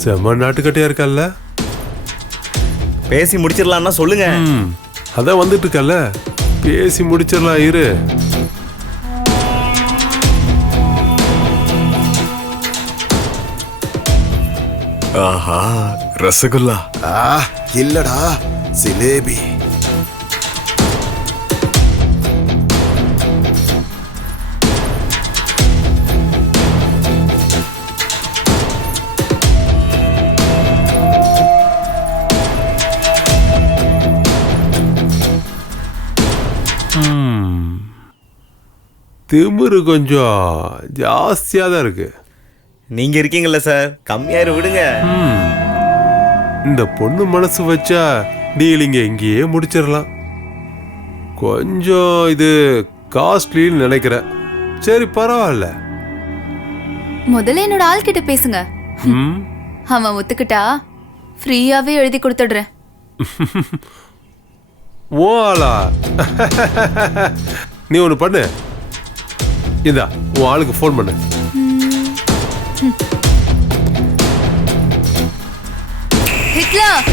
செம்ம நாட்டுக்கட்டையா இருக்கல்ல. பேசி முடிச்சிடலாம்னா சொல்லுங்க. அதான் வந்துட்டு இருக்கல்ல, பேசி முடிச்சிடலாம் இரு. ஆஹா, ரசகுல்லா. இல்லடா, ஜிலேபி. திமிரு கொஞ்சம் ஜாஸ்தியா தான் இருக்கு. நீங்க இருக்கீங்கல்ல சார், கம்மியாரு விடுங்க. இந்த பொண்ணு மனசு வச்சா டீலிங்க இங்கேயே முடிச்சிடலாம். கொஞ்சம் இது காஸ்ட்லின்னு நினைக்கிறேன். சரி பரவாயில்ல. முதல்ல என்னோட ஆள் கிட்ட பேசுங்க. அவன் ஒத்துக்கிட்டா ஃப்ரீயாவே எழுதி கொடுத்துடுறேன். ஓ ஆளா? நீ ஒன்று பண்ணு, இந்தா உன் ஆளுக்கு ஃபோன் பண்ணு. ஹிட்லர்,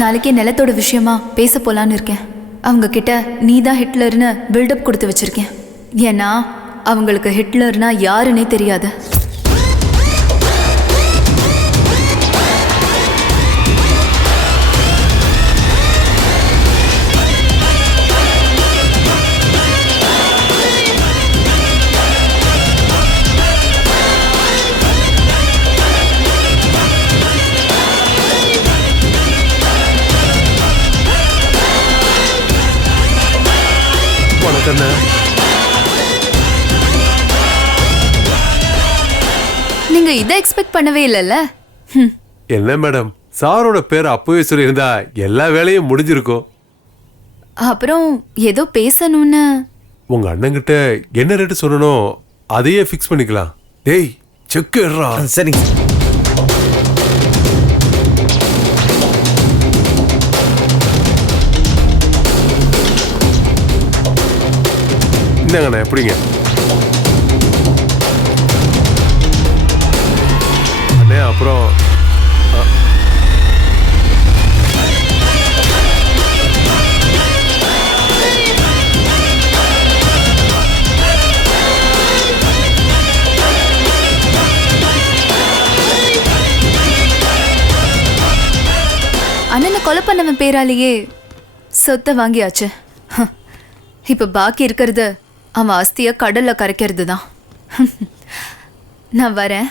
நாளைக்கே நிலத்தோட விஷயமா பேச போலான்னு இருக்கேன். அவங்க கிட்ட நீ தான் ஹிட்லர்னு பில்டப் கொடுத்து வச்சிருக்கேன். ஏன்னா அவங்களுக்கு ஹிட்லர்னா யாருன்னே தெரியாது. நீங்க இதை எக்ஸ்பெக்ட் பண்ணவே இல்லைல்ல? என்ன மேடம், சாரோட பேர் அப்பவே சொல்லியிருந்தா எல்லா வேலையும் முடிஞ்சிருக்கும். அப்புறம் ஏதோ பேசணும்னு. உங்க அண்ணங்கிட்ட என்ன ரேட்டு சொல்லணும் அதையே ஃபிக்ஸ் பண்ணிக்கலாம். டேய் செக் எடுறா. சரிங்க. இந்தாங்கண்ணே எப்படிங்க அண்ணே அப்புறம் அண்ணனை கொலை பண்ணவன் பேராலேயே சொத்தை வாங்கியாச்சு. இப்ப பாக்கி இருக்கிறது அவன் ஆஸ்திய கடல்ல கரைக்கிறது தான். நான் வரேன்.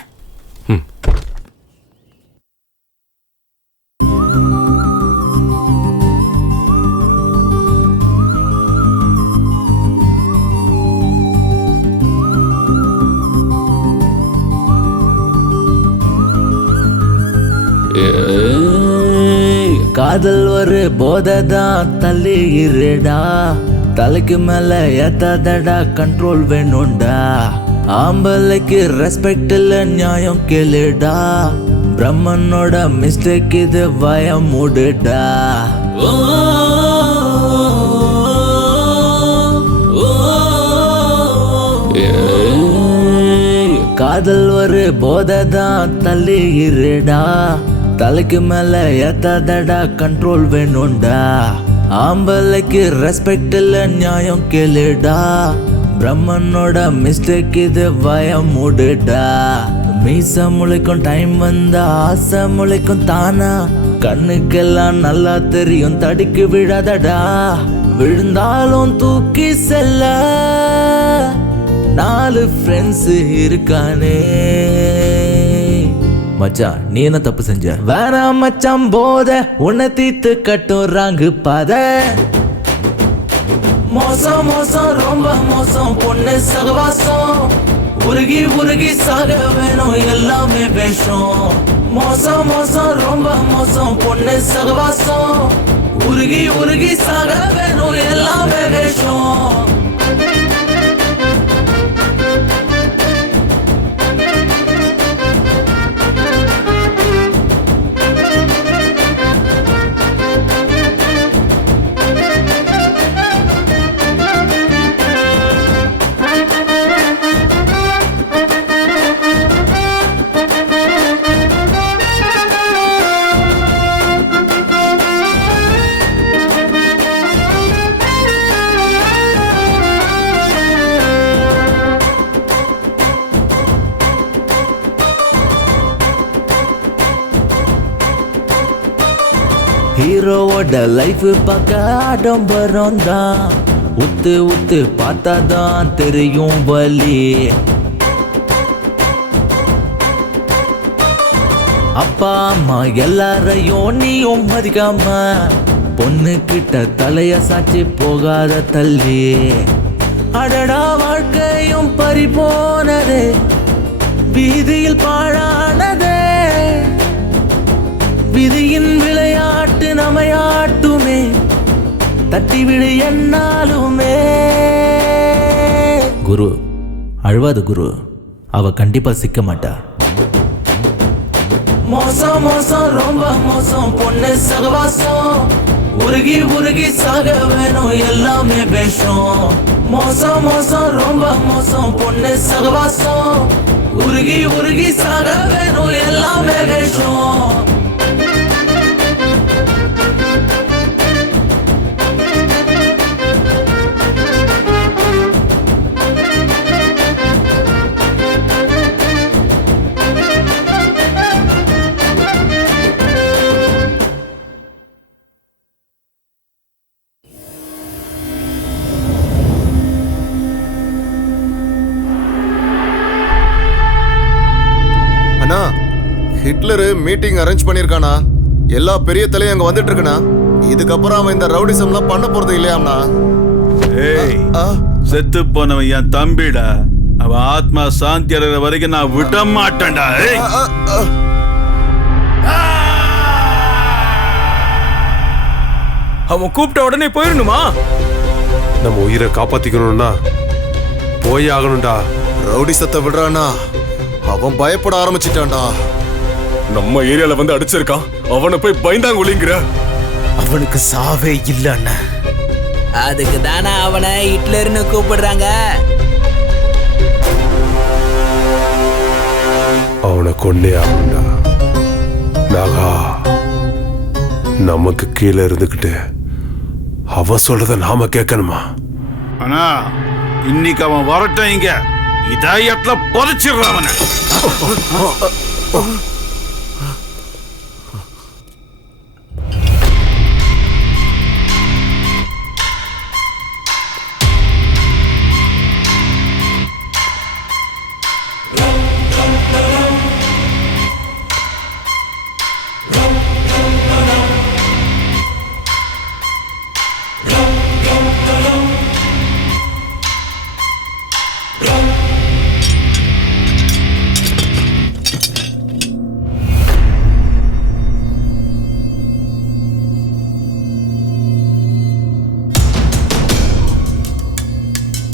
காதல் ஒரு போதைதான் தள்ளி இருடா, தலைக்கு மேல ஏத்தாதடா, கண்ட்ரோல் வேணும்டா, ஆம்பளைக்கு ரெஸ்பெக்ட் இல்ல நியாயம் கேளுடா, பிரம்மனோட மிஸ்டேக் இது பயம் மூடுடா. காதல் ஒரு போதைதான் தள்ளி இருடா, தலைக்கு மேல ஏத்தாதடா, கண்ட்ரோல் வேணும்டா, ஆம்பளைக்கு ரெஸ்பெக்ட் இல்ல நியாயம் கேளுடா, பிரம்மனோட மிஸ்டேக் இது பயம் மூடுடா. மீச முளைக்கும் டைம் வந்தா ஆசை முளைக்கும் தானா, கண்ணுக்கெல்லாம் நல்லா தெரியும் தடிக்கு விழாதடா, விழுந்தாலும் தூக்கி செல்ல 4 ஃப்ரெண்ட்ஸ் இருக்கானே. மச்சான் நீ என்ன தப்பு செஞ்ச? வேணாம் மச்சான் போத உன்னை தீத்து கட்டும் ராங்கு பாத, மோசம் மோசம் ரொம்ப மோசம் பொண்ணு சகவாசம், உருகி உருகி சாக வேணும் எல்லாமே வேஷம், மோசம் மோசம் ரொம்ப மோசம் பொண்ணு சகவாசம், உருகி உருகி சாக வேணும் எல்லாமே வேஷம். ஹீரோவோட லைஃப் பார்க்க ஆடம்பரம் தான், உத்து உத்து பார்த்தாதான் தெரியும் வலி, அப்பா அம்மா எல்லாரையும் நீயும் மதிக்காம பொண்ணு கிட்ட தலைய சாச்சி போகாத தள்ளி, அடடா வாழ்க்கையும் பறி போனதே, வீதியில் பாழானதே, விதியின் விளையாட்டு நமையாட்டுமே, தட்டி விடு என்னாலுமே. குரு அழுவாத குரு, அவ கண்டிப்பா சிக்க மாட்டா. மோசம் மோசம் ரொம்ப மோசம் பொண்ணு சகவாசம், உருகி உருகி சாக வேணும் எல்லாமே வேஷம், மோசம் மோசம் ரொம்ப மோசம் பொண்ணு சகவாசம், உருகி உருகி சாக வேணும் எல்லாமே வேஷம். ஹிட்லரு மீட்டிங் அரேஞ்ச் பண்ணிருக்கானா, எல்லா பெரிய தலையும் அங்க வந்துட்டு இருக்குண்ணா, இதுக்கப்புறம் அவன் இந்த ரவுடிசம்லாம் பண்ண போறது இல்லையாம்னா. ஏய் செத்து போனவன் என் தம்பிடா, அவன் ஆத்மா சாந்தி அடைகிற வரைக்கும் நான் விட மாட்டேன்டா. அவன் கூப்பிட்ட உடனே போயிடணுமா? நம்ம உயிரை காப்பாத்திக்கணும்னா போய் ஆகணும்டா. ரவுடிசத்தை விடுறானா, அவன் பயப்பட ஆரம்பிச்சிட்டான்டா. நம்ம ஏரியால வந்து அடிச்சிருக்கான், அவனை போய் பயந்தாங்குழிங்கிற. அவனுக்கு சாவே இல்ல அண்ணா, அதுக்கு தானே அவனை ஹிட்லர்னு கூப்பிடுறாங்க. அவனை கொண்டே ஆகுண்டா. நாகா நமக்கு கீழே இருந்துக்கிட்டு அவன் சொல்றத நாம கேட்கணுமா? ஆனா இன்னைக்கு அவன் வரட்டும், இங்க இதயத்துல பொறிச்சிடுற அவனை.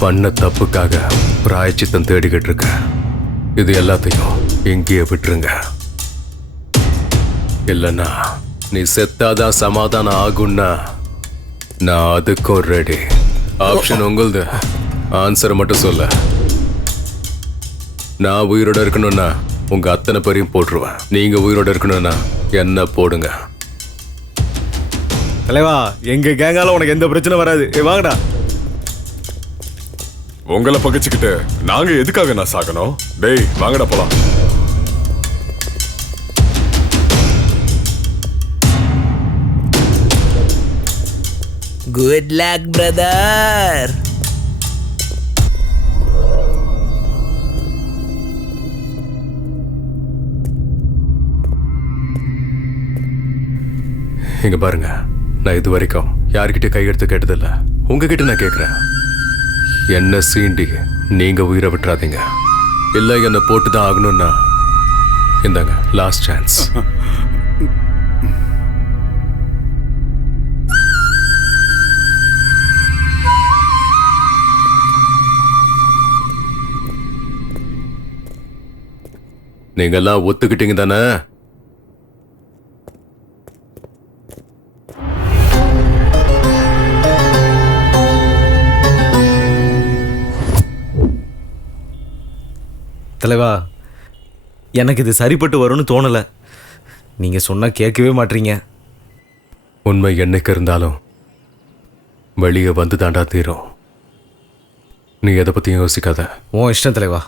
பண்ண தப்புக்காக பிராயச்சித்தம் தேடிக்கிட்டு இருக்க. இது எல்லாத்தையும் எங்கேயே விட்டுருங்க. இல்லைன்னா நீ செத்தாதான் சமாதானம் ஆகும்னா நான் அதுக்கும் ரெடி. ஆப்ஷன் உங்களுது. ஆன்சர் மட்டும் சொல்ல. நான் உயிரோட இருக்கணும்னா உங்க அத்தனை பேரையும் போட்டுருவேன். நீங்க உயிரோட இருக்கணும்னா என்ன போடுங்க. தலைவா, எங்க கேங்கால உனக்கு எந்த பிரச்சனை வராது. வாங்கடா. உங்களை பகைச்சுக்கிட்டு நாங்க எதுக்காக நான் சாகணும்? டேய் வாங்கடா போலாம். Good luck brother. இங்க பாருங்க, நான் இது வரைக்கும் யார்கிட்ட கையெடுத்து கேட்டதில்ல. உங்ககிட்ட நான் கேட்கிறேன், என்ன சீண்டி நீங்க உயிரை விட்டுறாதீங்க. இல்லை என்ன போட்டுதான் ஆகணும்னா இந்தாங்க லாஸ்ட் சான்ஸ். நீங்க எல்லாம் ஒத்துக்கிட்டீங்க தானே? தலைவா, எனக்கு இது சரிப்பட்டு வரும்னு தோணலை. நீங்கள் சொன்னால் கேட்கவே மாட்டீங்க. உண்மை என்னைக்கு இருந்தாலும் வெளியே வந்து தாண்டா தீரும். நீ எதை பற்றியும் யோசிக்காத. உன் இஷ்டம் தலைவா.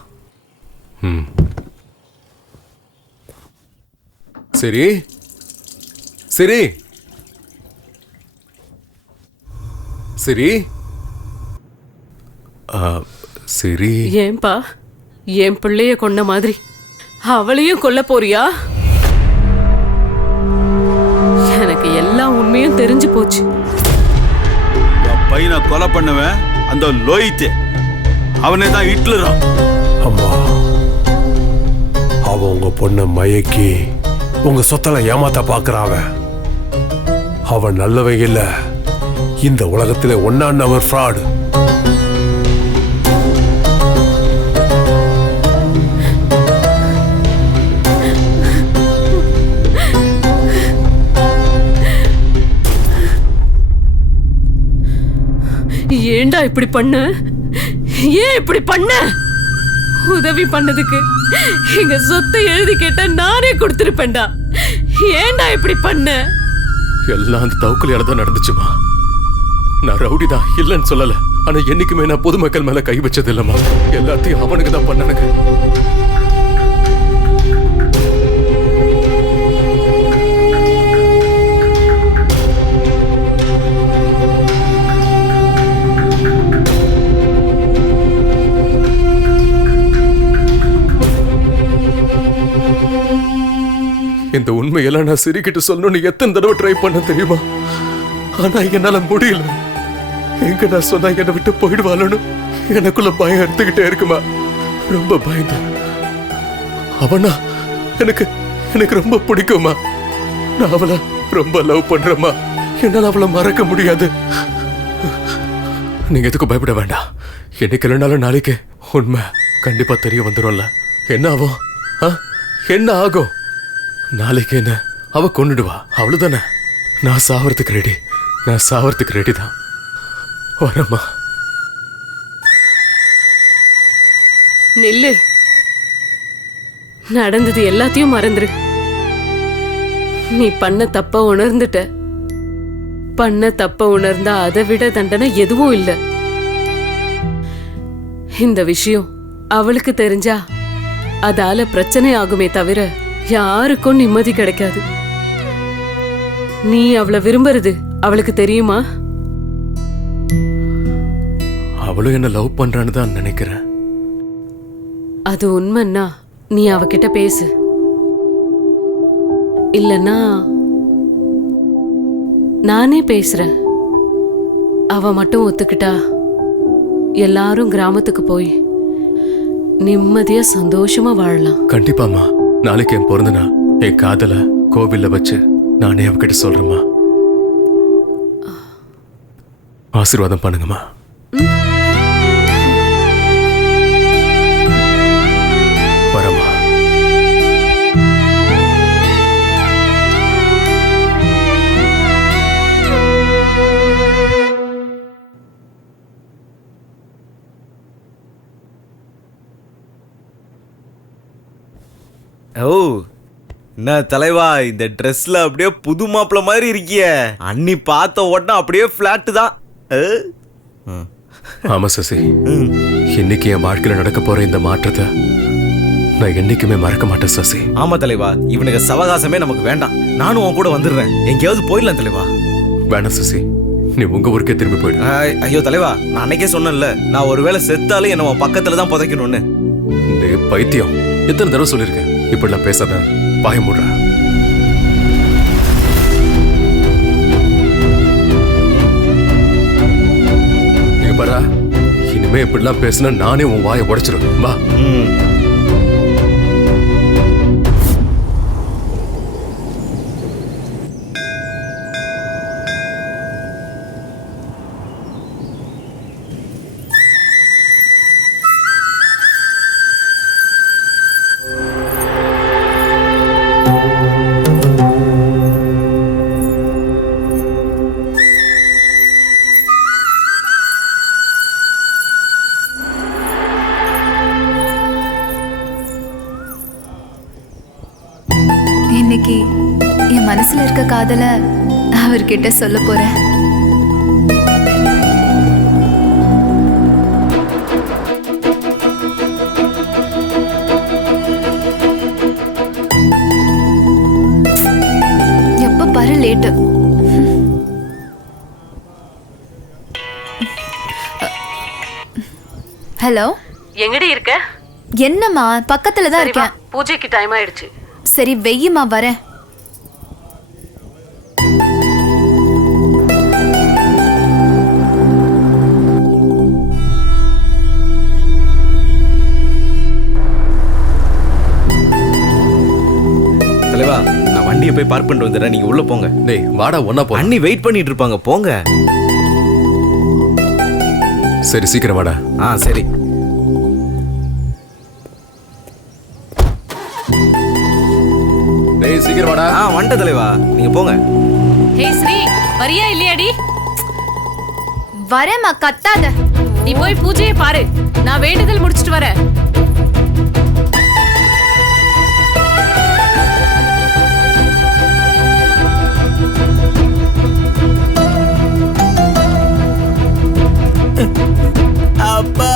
ம் சரி சரி சரி சரி. ஏன்பா என் பிள்ளைய கொன்ன மாதிரி அவளையும் கொல்ல போறியா? எனக்கு எல்லா உண்மையும் தெரிஞ்சு போச்சு. பையனை கொலை பண்ணுவேன் அந்த லோயித்து, அவனே தான் ஹிட்லரா. அம்மா, அவன் உங்க பொண்ணை மயக்கி உங்க சொத்தெல்லாம் ஏமாத்த பாக்குறான். அவன் நல்லவங்க இல்ல, இந்த உலகத்திலே ஒன்னாம் நம்பர் ஃப்ராடு. ஏண்டா இப்படி பண்ண? ஏன் இப்படி பண்ண? உதவி பண்ணதுக்கு எங்க சொத்தை எழுதி கேட்டா நானே கொடுத்திருப்பேன்டா. ஏண்டா இப்படி பண்ண? எல்லாம் அந்த தவுக்கலையால தான் நடந்துச்சுமா. நான் ரவுடி தான் இல்லைன்னு சொல்லல. ஆனா என்னைக்குமே நான் பொதுமக்கள் மேல கை வச்சது இல்லம்மா. எல்லாத்தையும் அவனுக்கு தான் பண்ணனுங்க. இந்த உண்மையெல்லாம் நான் சிரிக்கிட்டு சொல்லணும்னு எத்தனை தடவை ட்ரை பண்ண தெரியுமா? ஆனா என்னால முடியல. எங்க நான் சொன்னா என்னை விட்டு போயிடுவாளு எனக்குள்ள பயம் எடுத்துக்கிட்டே இருக்குமா. ரொம்ப பயந்த. அவனா எனக்கு எனக்கு ரொம்ப பிடிக்குமா. நான் அவளை ரொம்ப லவ் பண்றேம்மா. என்னால அவளை மறக்க முடியாது. நீங்க எதுக்கும் பயப்பட வேண்டாம். என்னைக்கு இல்லைனாலும் நாளைக்கு உண்மை கண்டிப்பா தெரிய வந்துடும்ல. என்ன ஆகும்? என்ன ஆகும்? நாளைக்கு என்ன அவ கொன்னுடுவா, அவ்வளவுதானே. நான் சாவறதுக்கு ரெடி. நான் சாவறதுக்கு ரெடி தான். வரமா. நில்லு. நடந்தது எல்லாத்தையும் மறந்துரு. நீ பண்ண தப்ப உணர்ந்துட்ட. பண்ண தப்ப உணர்ந்தா அதை விட தண்டனை எதுவும் இல்ல. இந்த விஷயம் அவளுக்கு தெரிஞ்சா அதால பிரச்சனை ஆகுமே தவிர யாருக்கும் நிம்மதி கிடைக்காது. நீ அவளை விரும்புறது அவளுக்கு தெரியுமா? அவளும் என்ன லவ் பண்றான்னு தான் நினைக்கிறேன். அது உண்மைன்னா நீ அவகிட்ட பேசு. இல்லன்னா நானே பேசுறேன். அவ மட்டும் ஒத்துக்கிட்டா எல்லாரும் கிராமத்துக்கு போய் நிம்மதியா சந்தோஷமா வாழலாம். கண்டிப்பாமா. நாளைக்கு என் பிறந்த நாள். என் காதல கோவில்ல வச்சு நானே அவகிட்ட சொல்றேம்மா. ஆசீர்வாதம் பண்ணுங்கம்மா. வரமா. ஓ, என்ன தலைவா, இந்த ட்ரெஸ்ல அப்படியே புது மாப்பிள்ள மாதிரி இருக்கிய. அன்னி பார்த்த உடனே அப்படியே பிளாட் தான். ஆமா சசி, இன்னைக்கு என் வாழ்க்கையில நடக்க போற இந்த மாற்றத்தை நான் என்னைக்குமே மறக்க மாட்டேன் சசி. ஆமா தலைவா, இவனுக்கு சவகாசமே நமக்கு வேண்டாம். நானும் உன் கூட வந்துடுறேன். எங்கேயாவது போயிடலாம் தலைவா. வேணாம் சசி, நீ உங்க ஊருக்கே திரும்பி போயிடு. ஐயோ தலைவா, நான் அன்னைக்கே சொன்னேன்ல, நான் ஒருவேளை செத்தாலும் என்ன உன் பக்கத்துல தான் புதைக்கணும்னு. பைத்தியம், எத்தனை தடவை சொல்லியிருக்கேன் இப்படிலாம் பேசாத. வாய மூடுற. இங்க பாரா, இனிமே இப்படிலாம் பேசினா நானே உன் வாயை உடைச்சிடும். வா. இன்னைக்கு என் மனசுல இருக்க காதல அவர்கிட்ட சொல்ல போறேன். எப்ப பாரு லேட்டு. ஹலோ, எங்கடி இருக்க? என்னம்மா, பக்கத்துல தான் இருக்கேன். பூஜைக்கு டைம் ஆயிடுச்சு. சரி வெய்யுமா, வரேன். தலைவா, நான் வண்டியை போய் பார்க் பண்ணிட்டு வந்துடுறேன். நீங்க உள்ள போங்க. டேய் வாடா, ஒண்ணா போ. அண்ணி வெயிட் பண்ணிட்டு இருப்பாங்க, போங்க. சரி, சீக்கிரம் வாடா. சரி. டேய் சீக்கிரம் வாடா. வண்ட தலைவா, நீங்க போங்க. ஹே ஸ்ரீ, வரியா இல்லையாடி? வரேம்மா, கத்தாத. நீ போய் பூஜையை பாரு, நான் வேண்டுதல் முடிச்சிட்டு வரேன். அப்பா,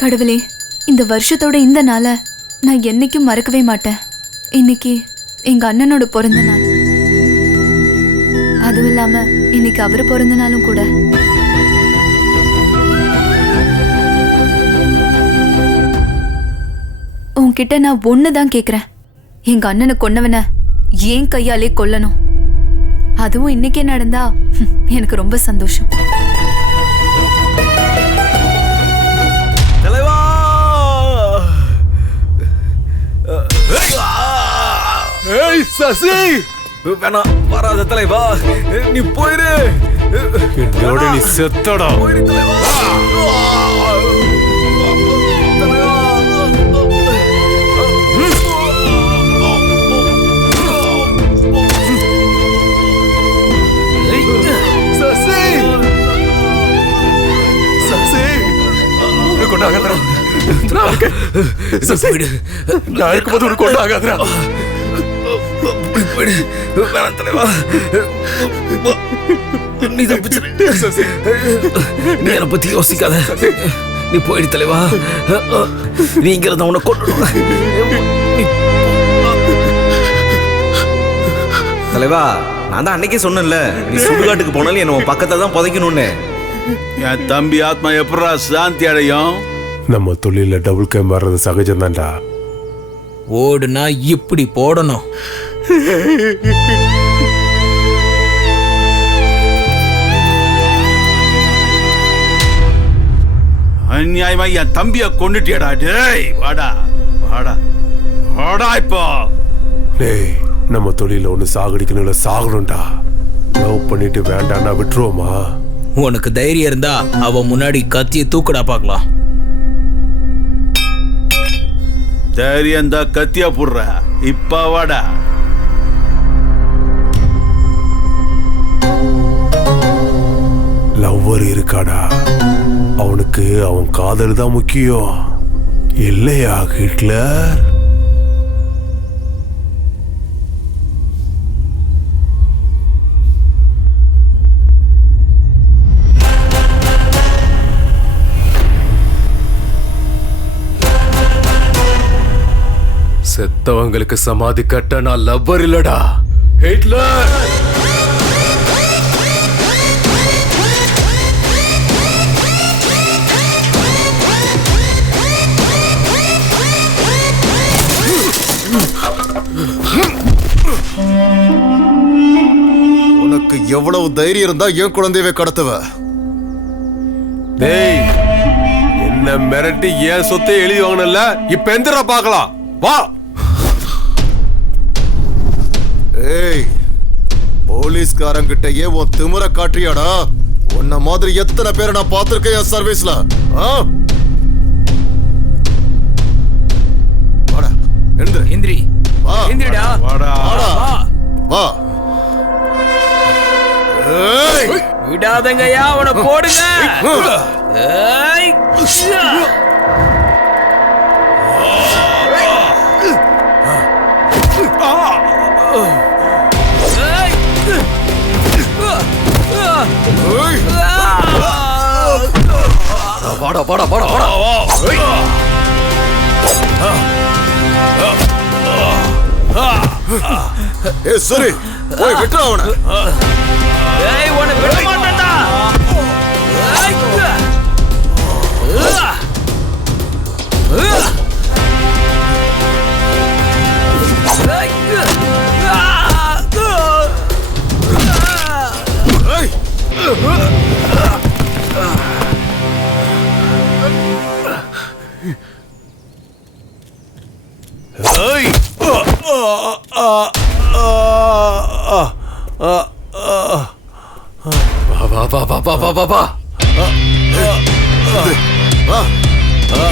கடவுளே, இந்த வருஷத்தோட இந்த நாளை நான் என்னைக்கும் மறக்கவே மாட்டேன். இன்னைக்கு எங்க அண்ணனோட பிறந்த நாள். அதுவும் இல்லாம இன்னைக்கு அவரு பிறந்த நாளும் கூட. உன்கிட்ட நான் ஒண்ணுதான் கேக்குறேன். எங்க அண்ணனை கொன்னவன ஏன் கையாலே கொல்லணும். அதுவும் இன்னைக்கே நடந்தா எனக்கு ரொம்ப சந்தோஷம். தலைவா, ஏய் சசி, வேணாம், வராத தலைவா, நீ போயிரு. என்னோட நீ செத்தடா. போயிரு தலைவா. உனக்கு ஒன்றும் ஆகாதரா. நான் இருக்கேன். நான் இருக்கும்போது உனக்கு ஒன்றும் ஆகாதரா. வேணாம் தலைவா, நீ தப்பிச்சிரு. நீ என்னை பத்தி யோசிக்காத, நீ போயிடு தலைவா. நீங்கிறத உன்னை கொண்டு தலைவா, நான் தான் அன்னைக்கே சொன்னேன்ல, நீ சுடுகாட்டுக்கு போனாலும் என்ன உன் பக்கத்துல தான் புதைக்கணும்னு. என் தம்பி ஆத்மா எப்படா சாந்தி அடையும்? நம்ம தொழில டபுள் கேம் வர்றது சகஜம் தான்டா. ஓடுனா இப்படி போடணும். அநியாயமா என் தம்பிய கொண்டுட்டியடா. டேய் வாடா வாடா வாடா. இப்போ டேய், நம்ம தொழில ஒண்ணு சாகடிக்கணும்ல, சாகணும்டா. லவ் பண்ணிட்டு வேண்டாம்னா விட்டுருவோமா? உனக்கு தைரியம் இருந்தா அவ முன்னாடி கத்திய தூக்குடா பாக்கலாம். தைரியம் தான் கத்தியா போடுற. இப்ப வாடா. லவ்வர் இருக்காடா, அவனுக்கு அவன் காதல் தான் முக்கியம் இல்லையா ஹிட்லர்? செத்தவங்களுக்கு சமாதி கட்ட நான் லவ்வர் இல்லடா, ஹிட்லர். உனக்கு எவ்வளவு தைரியம் இருந்தா என் குழந்தையவே கடத்துவ? டேய், என்ன மிரட்டி ஏன் சொத்தை எழுதி வாங்கினல, இப்ப எந்திரா பார்க்கலாம் வா. ஏய், போலீஸ்காரங்கிட்டயே உன் திமிர காட்டுறியாடா? உன்ன மாதிரி எத்தனை பேரை நான் பார்த்திருக்கேன் என் சர்வீஸ்ல. வாடா, எந்திரி எந்திரி. வா, எந்திரிடா. வாடா வாடா, வா. ஏய், விடாதங்கய்யா, அவனை போடுங்க. ஏய், வாடா வாடா வாடா வாடா. ஏய் சரி, போய் விட்டுற அவனை. ஏய், உன்னை விட மாட்டேன்டா. ஏய்,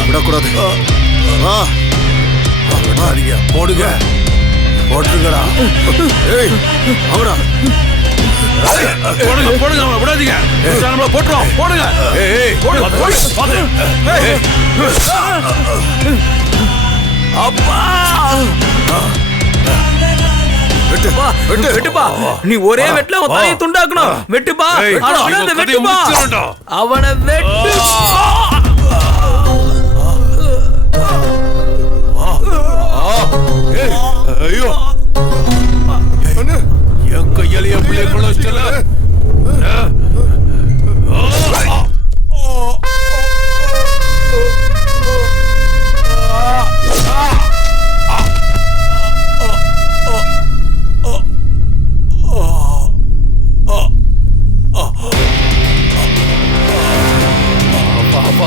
விடக்கூடாது. போடுங்க, போட்டுங்கடா. ஏய், அவனா போடுங்க போடுங்க, அவனை விடாதீங்க. நம்மள போட்டுறோம். போடுங்க. அப்பா, வெட்டுப்பா. நீ ஒரே வெட்டுல உன் தலையை துண்டாக்கணும். வெட்டுப்பா, வெட்டுப்பா, அவனை வெட்டு. ஐயோ, என் கையால என் பிள்ளை கொள்ள வச்சல.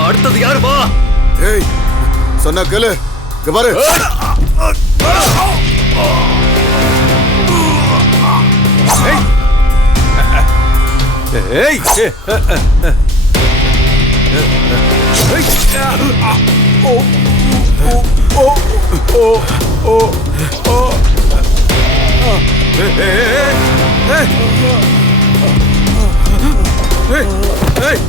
அடுத்தது யாருமா? ஏய், சொன்னா கேளு. இங்க பாரு. ஏய், ஏய்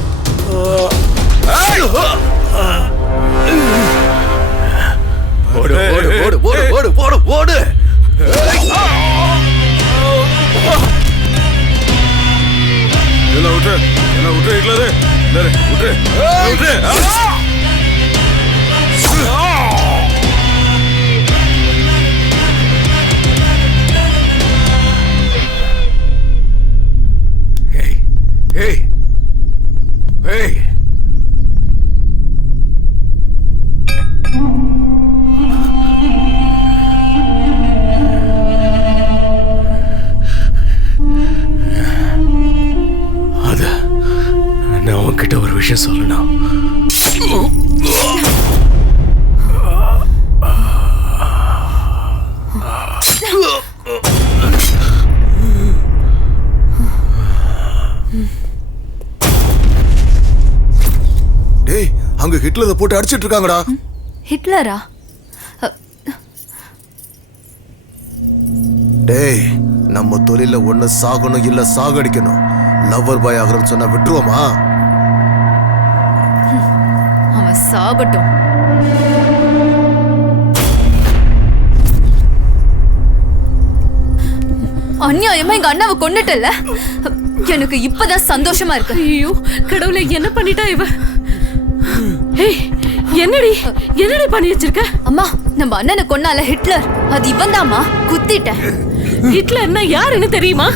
ஓடு ஓடு ஓடு ஓடு ஓடு எல்லாம் விட்டு ஹிட்லரு விட்டு Hey! Hey! நான் உன்கிட்ட ஒரு விஷயம் சொல்லணும். டேய் அங்க ஹிட்லரை போட்டு அடிச்சிட்டு இருக்காங்கடா. ஹிட்லரா? டேய் நம்ம தொழில ஒண்ணு சாகணும் இல்ல சாகடிக்கணும். லவ்வர் பாய் ஆகணும்னு சொன்னா விட்டுருவோமா? அவன் சாகட்டும். அநியாயமா எங்க அண்ணாவை கொன்னுட்டல. எனக்கு இப்பதான் சந்தோஷமா இருக்கு. ஐயோ கடவுளே, என்ன பண்ணிட்டா இவ? ஏய் என்னடி பண்ணி வச்சிருக்க? அம்மா, நம்ம அண்ணனை கொன்னால ஹிட்லர், அது இவன் தாம்மா. குத்திட்டேன். ஹிட்லர்னா யாருன்னு தெரியுமா?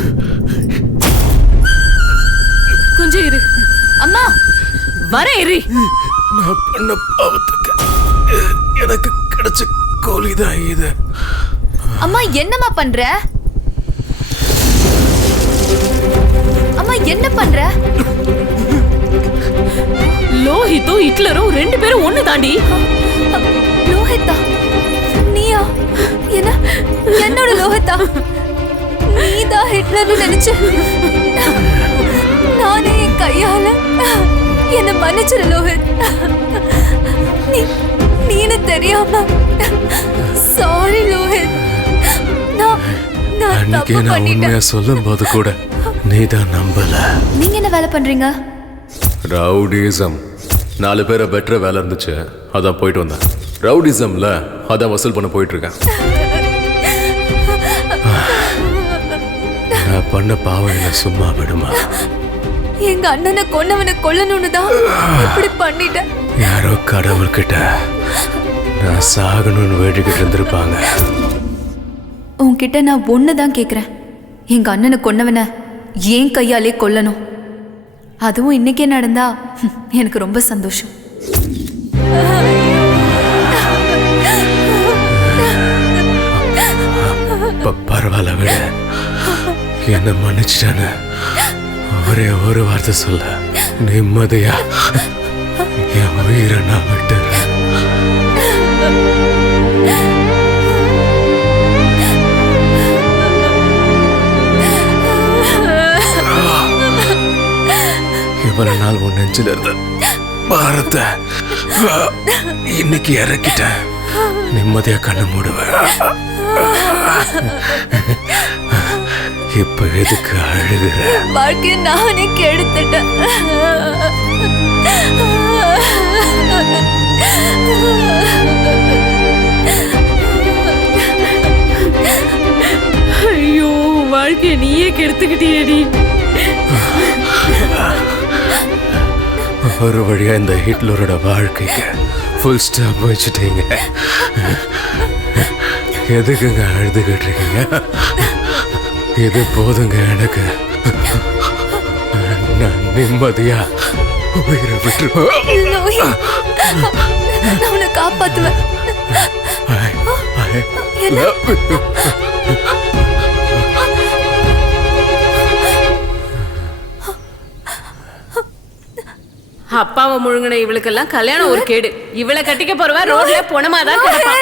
கொஞ்சம் இரு அம்மா. வர இரு. நான் பண்ண பாவத்துக்கு எனக்கு கிடைச்ச கூலிதான் இது. அம்மா என்னம்மா பண்ற? அம்மா என்ன பண்ற? லோஹித்தும் ஹிட்லரும் ரெண்டு பேரும் ஒண்ணு தாண்டி. லோஹித்தா? நீயா? என்னோட லோஹித்தா? நீதான் ஹிட்லர்னு நினைச்ச. நானே என் கையால என்ன மன்னிச்சிரு லோஹித். நீனு தெரியாம சாரி லோஹித். அன்னைக்கு நான் உண்மையா சொல்லும் போது கூட நீதான் நம்பல. நீங்க என்ன வேலை பண்றீங்க? ரவுடிசம். 4 பேரை பெட்டர வேலை இருந்துச்சு, அதான் போயிட்டு வந்தேன். ரவுடிசம்ல அதான் வசூல் பண்ண போயிட்டு இருக்கேன். நான் பண்ண பாவம் என்ன சும்மா விடுமா? எங்க அண்ணனை கொன்னவனை கொல்லணும்னு தான் இப்படி பண்ணிட்டேன். யாரோ கடவுள்கிட்ட நான் சாகணும்னு வேண்டிக்கிட்டு இருந்திருப்பாங்க. உன்கிட்ட நான் ஒண்ணுதான் கேக்குறேன். எங்க அண்ணனை கொன்னவனை ஏன் கையாலே கொல்லணும். அதுவும் இன்னைக்கே நடந்தா எனக்கு ரொம்ப சந்தோஷம். பரவாயில்ல விட, என்ன மன்னிச்சிட்டானு ஒரே ஒரு வார்த்தை சொல்ல, நிம்மதியா என் உயிரை நான் விட்டுறேன். இவ்வளவு நாள் உன் நெஞ்சில இருந்த பாரத்தை இன்னைக்கு இறக்கிட்டேன். நிம்மதியா கண்ணு மூடுவேன். இப்ப எதுக்கு அழுகுற? வாழ்க்கையை நானே கெடுத்துட்டேன். ஐயோ, வாழ்க்கையை நீயே கெடுத்துக்கிட்டியேடி. ஒரு வழியா இந்த ஹிட்லரோட வாழ்க்கைக்கு ஃபுல் ஸ்டாப் வச்சுட்டீங்க. எதுக்குங்க அழுதுகிட்டு இருக்கீங்க? இது போதுங்க எனக்கு. நான் நிம்மதியா உயிரை விட்டுருவேன். நான் உன்னை காப்பாத்துவேன். அப்பாவை முழுங்கின இவளுக்கெல்லாம் கல்யாணம் ஒரு கேடு. இவளை கட்டிக்க போறவ ரோட்ல பொணமாதான் கிடப்பா.